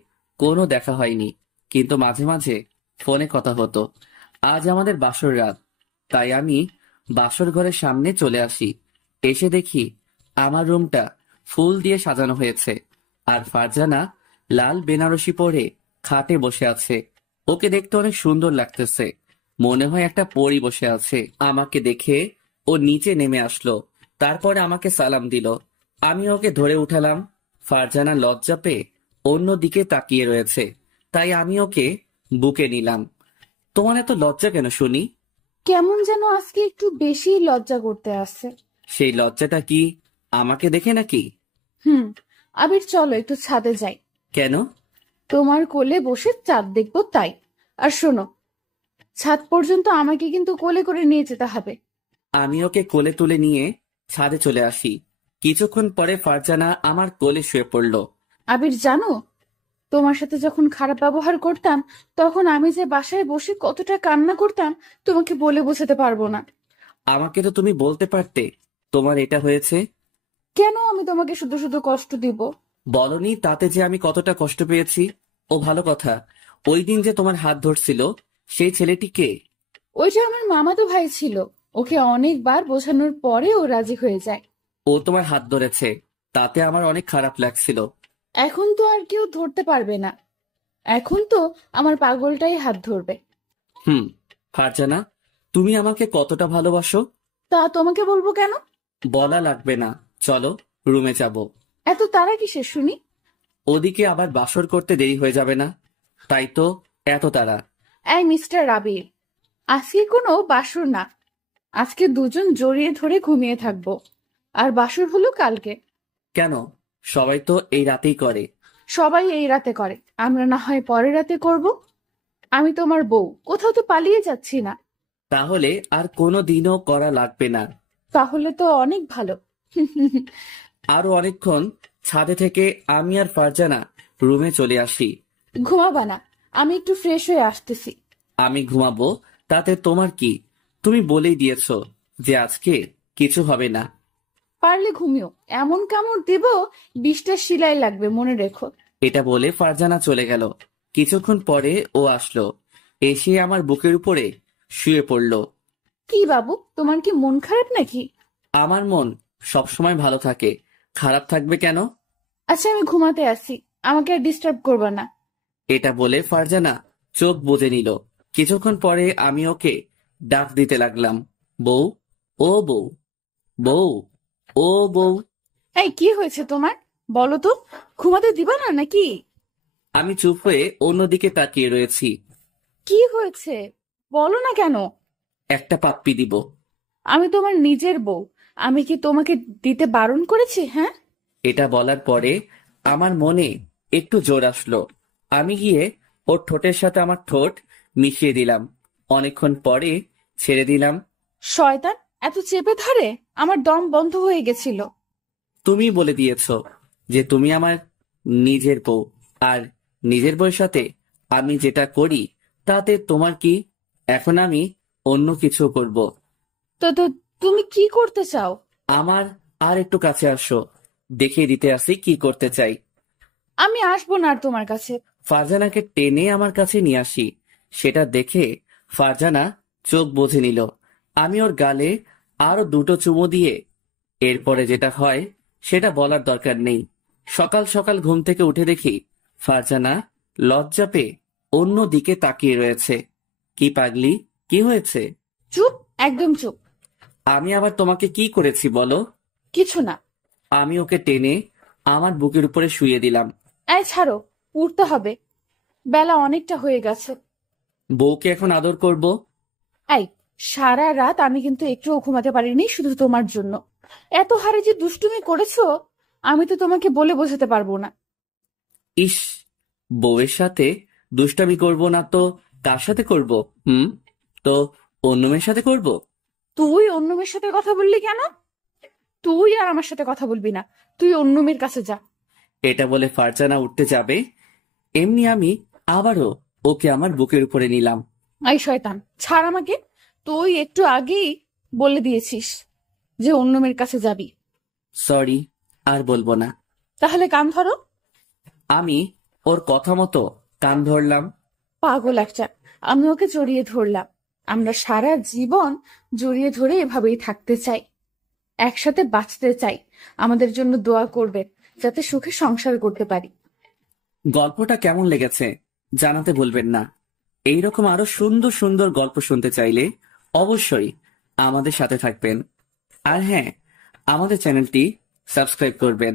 কোনো দেখা হয়নি, কিন্তু মাঝে মাঝে ফোনে কথা হতো। আজ আমাদের বাসর রাত, তাই আমি বাসর ঘরের সামনে চলে আসি। এসে দেখি আমার রুমটা ফুল দিয়ে সাজানো হয়েছে, আর ফারজানা লাল বেনারসি পরে খাটে বসে আছে। ওকে দেখতে অনেক সুন্দর লাগতেছে, মনে হয় একটা পরী বসে আছে। আমাকে দেখে ও নিচে নেমে আসলো, তারপরে আমাকে সালাম দিল। আমি ওকে ধরে উঠালাম। ফারজানা লজ্জা পেয়ে অন্যদিকে তাকিয়ে রয়েছে, তাই আমি ওকে বুকে নিলাম। তোমার এত লজ্জা কেন শুনি? কেমন যেন আজকে একটু বেশি লজ্জা করতে আসছে। সেই লজ্জাটা কি আমাকে দেখে নাকি? আবির, চলো একটু ছাদে যাই। কেন? তোমার কোলে বসে চাঁদ দেখবো তাই। আর শোনো, ছাদ পর্যন্ত আমাকে কিন্তু কোলে করে নিয়ে যেতে হবে। আমি ওকে কোলে তুলে নিয়ে ছাদে চলে আসি। কিছুক্ষণ পরে ফারজানা আমার কোলে শুয়ে পড়ল। আবির, জানো, তোমার সাথে যখন খারাপ ব্যবহার করতাম তখন আমি যে বাসায় বসে কতটা কান্না করতাম তোমাকে বলে বোঝাতে পারবো না। আমাকে তো তুমি বলতে পারতে তোমার এটা হয়েছে। কেন আমি তোমাকে শুধু শুধু কষ্ট দিব? বলনি তাতে যে আমি কতটা কষ্ট পেয়েছি। ও ভালো কথা, ওই দিন যে তোমার হাত ধরছিল সেই ছেলেটি কে? ওইটা আমার মামাতো ভাই ছিল। ওকে অনেকবার বোঝানোর পরে ও রাজি হয়ে যায়। ও তোমার হাত ধরেছে, তাতে আমার অনেক খারাপ লাগছিল। এখন তো আর কেউ ধরতে পারবে না। এখন তো আমার পাগলটাই হাত ধরবে। ফারজানা, তুমি আমাকে কতটা ভালোবাসো? তা তোমাকে বলবো কেন? বলা লাগবে না, চলো রুমে যাব। এত তারা কিসের শুনি? ওদিকে আবার বাসর করতে দেরি হয়ে যাবে না, তাই তো এত তাড়া। এই মিস্টার আবির, আজকে কোনো বাসর না। আজকে দুজন জড়িয়ে ধরে ঘুমিয়ে থাকবো, আর বাসর হলো কালকে। কেন? সবাই তো এই রাতেই করে। সবাই এই রাতে করে, আমরা না হয় পরের রাতে করব। আমি তোমার বউ, কোথাও তো পালিয়ে যাচ্ছি না। তাহলে আর কোনো দিনও করা লাগবে না। তাহলে তো অনেক ভালো। আরো অনেকক্ষণ ছাদে থেকে আমি আর ফারজানা রুমে চলে আসি। ঘুমাবা না? আমি একটু ফ্রেশ হয়ে আসতেছি। আমি ঘুমাবো তাতে তোমার কি? তুমি বলেই দিয়েছো যে আজকে কিছু হবে না। পারলে ঘুমিও, এমন কামড় দেব 20টা সেলাই লাগবে, মনে রেখো। এটা বলে ফারজানা চলে গেল। কিছুক্ষণ পরে ও আসলো, এসে আমার বুকের উপরে শুয়ে পড়লো। কি বাবু, তোমার কি মন খারাপ নাকি? আমার মন সবসময় ভালো থাকে, খারাপ থাকবে কেন? আচ্ছা, আমি ঘুমাতে আসি, আমাকে আর ডিস্টার্ব করবা না। এটা বলে ফারজানা চোখ বুজে নিল। কিছুক্ষণ পরে আমি ওকে ডাক দিতে লাগলাম, বউ, ও বউ, বউ, ও বউ। এই, কি হয়েছে তোমার? বলো তো, ঘুমাতে দিবা না নাকি? আমি চুপ হয়ে অন্যদিকে তাকিয়ে রয়েছি। কি হয়েছে বলো না কেন? একটা পাপ্পি দিব। আমি তোমার নিজের বউ, আমি কি তোমাকে দিতে বারণ করেছি? হ্যাঁ। এটা বলার পরে আমার মনে একটু জোর আসলো। আমি গিয়ে ওর ঠোঁটের সাথে আমার ঠোঁট মিশিয়ে দিলাম। অনেকক্ষণ পরে ছেড়ে দিলাম। শয়তান, এত চেপে ধরে আমার দম বন্ধ হয়ে গেছিল। তুমি বলে দিয়েছো যে তুমি আমার নিজের বউ, আর নিজের বউয়ের সাথে আমি যেটা করি তাতে তোমার কি? এখন আমি অন্য কিছু করব। তো তো তুমি কি করতে চাও? আমার আর একটু কাছে আসো, দেখিয়ে দিতে আসি কি করতে চাই। আমি আসবো না আর তোমার কাছে। ফারজানাকে টেনে আমার কাছে নিয়ে আসি। সেটা দেখে ফারজানা চোখ বুজে নিল। আমি ওর গালে আরো দুটো চুমু দিয়ে এরপরে যেটা হয় সেটা বলার দরকার নেই। সকাল সকাল ঘুম থেকে উঠে দেখি ফারজানা লজ্জা পেয়ে অন্য দিকে তাকিয়ে রয়েছে। কি পাগলি, কি হয়েছে? চুপ, একদম চুপ। আমি আবার তোমাকে কি করেছি বলো? কিছু না। আমি ওকে টেনে আমার বুকের উপরে শুইয়ে দিলাম। এই ছাড়ো, উঠতে হবে, বেলা অনেকটা হয়ে গেছে। বউকে এখন আদর করব। এই, সারা রাত আমি কিন্তু একটুও ঘুমাতে পারিনি শুধু তোমার জন্য। এত হারে যে দুষ্টুমি করেছো, আমি তো তোমাকে বলে বোঝাতে পারবো না। ইস, বউয়ের সাথে দুষ্টামি করব না তো কার সাথে করব? তো অন্য মেয়ের সাথে করব। তুই অন্য মেয়ের সাথে কথা বললি কেন? তুই আর আমার সাথে কথা বলবি না, তুই অন্য মেয়ের কাছে যা। এটা বলে ফারজানা উঠতে যাবে, এমনি আমি আবারও ওকে আমার বুকের উপরে নিলাম। এই শয়তান, ছাড় আমাকে। তুই একটু আগেই বলে দিয়েছিস যে অন্য মেয়ের কাছে যাবি। সরি, আর বলবো না। তাহলে কান ধরো। আমি ওর কথা মতো কান ধরলাম। পাগল একটা। আমি ওকে জড়িয়ে ধরলাম। আমরা সারা জীবন জড়িয়ে ধরে এভাবেই থাকতে চাই, একসাথে বাঁচতে চাই। আমাদের জন্য দোয়া করবেন যাতে সুখে সংসার করতে পারি। গল্পটা কেমন লেগেছে জানাতে ভুলবেন না। এইরকম আরো সুন্দর সুন্দর গল্প শুনতে চাইলে অবশ্যই আমাদের সাথে থাকবেন। আর হ্যাঁ, আমাদের চ্যানেলটি সাবস্ক্রাইব করবেন।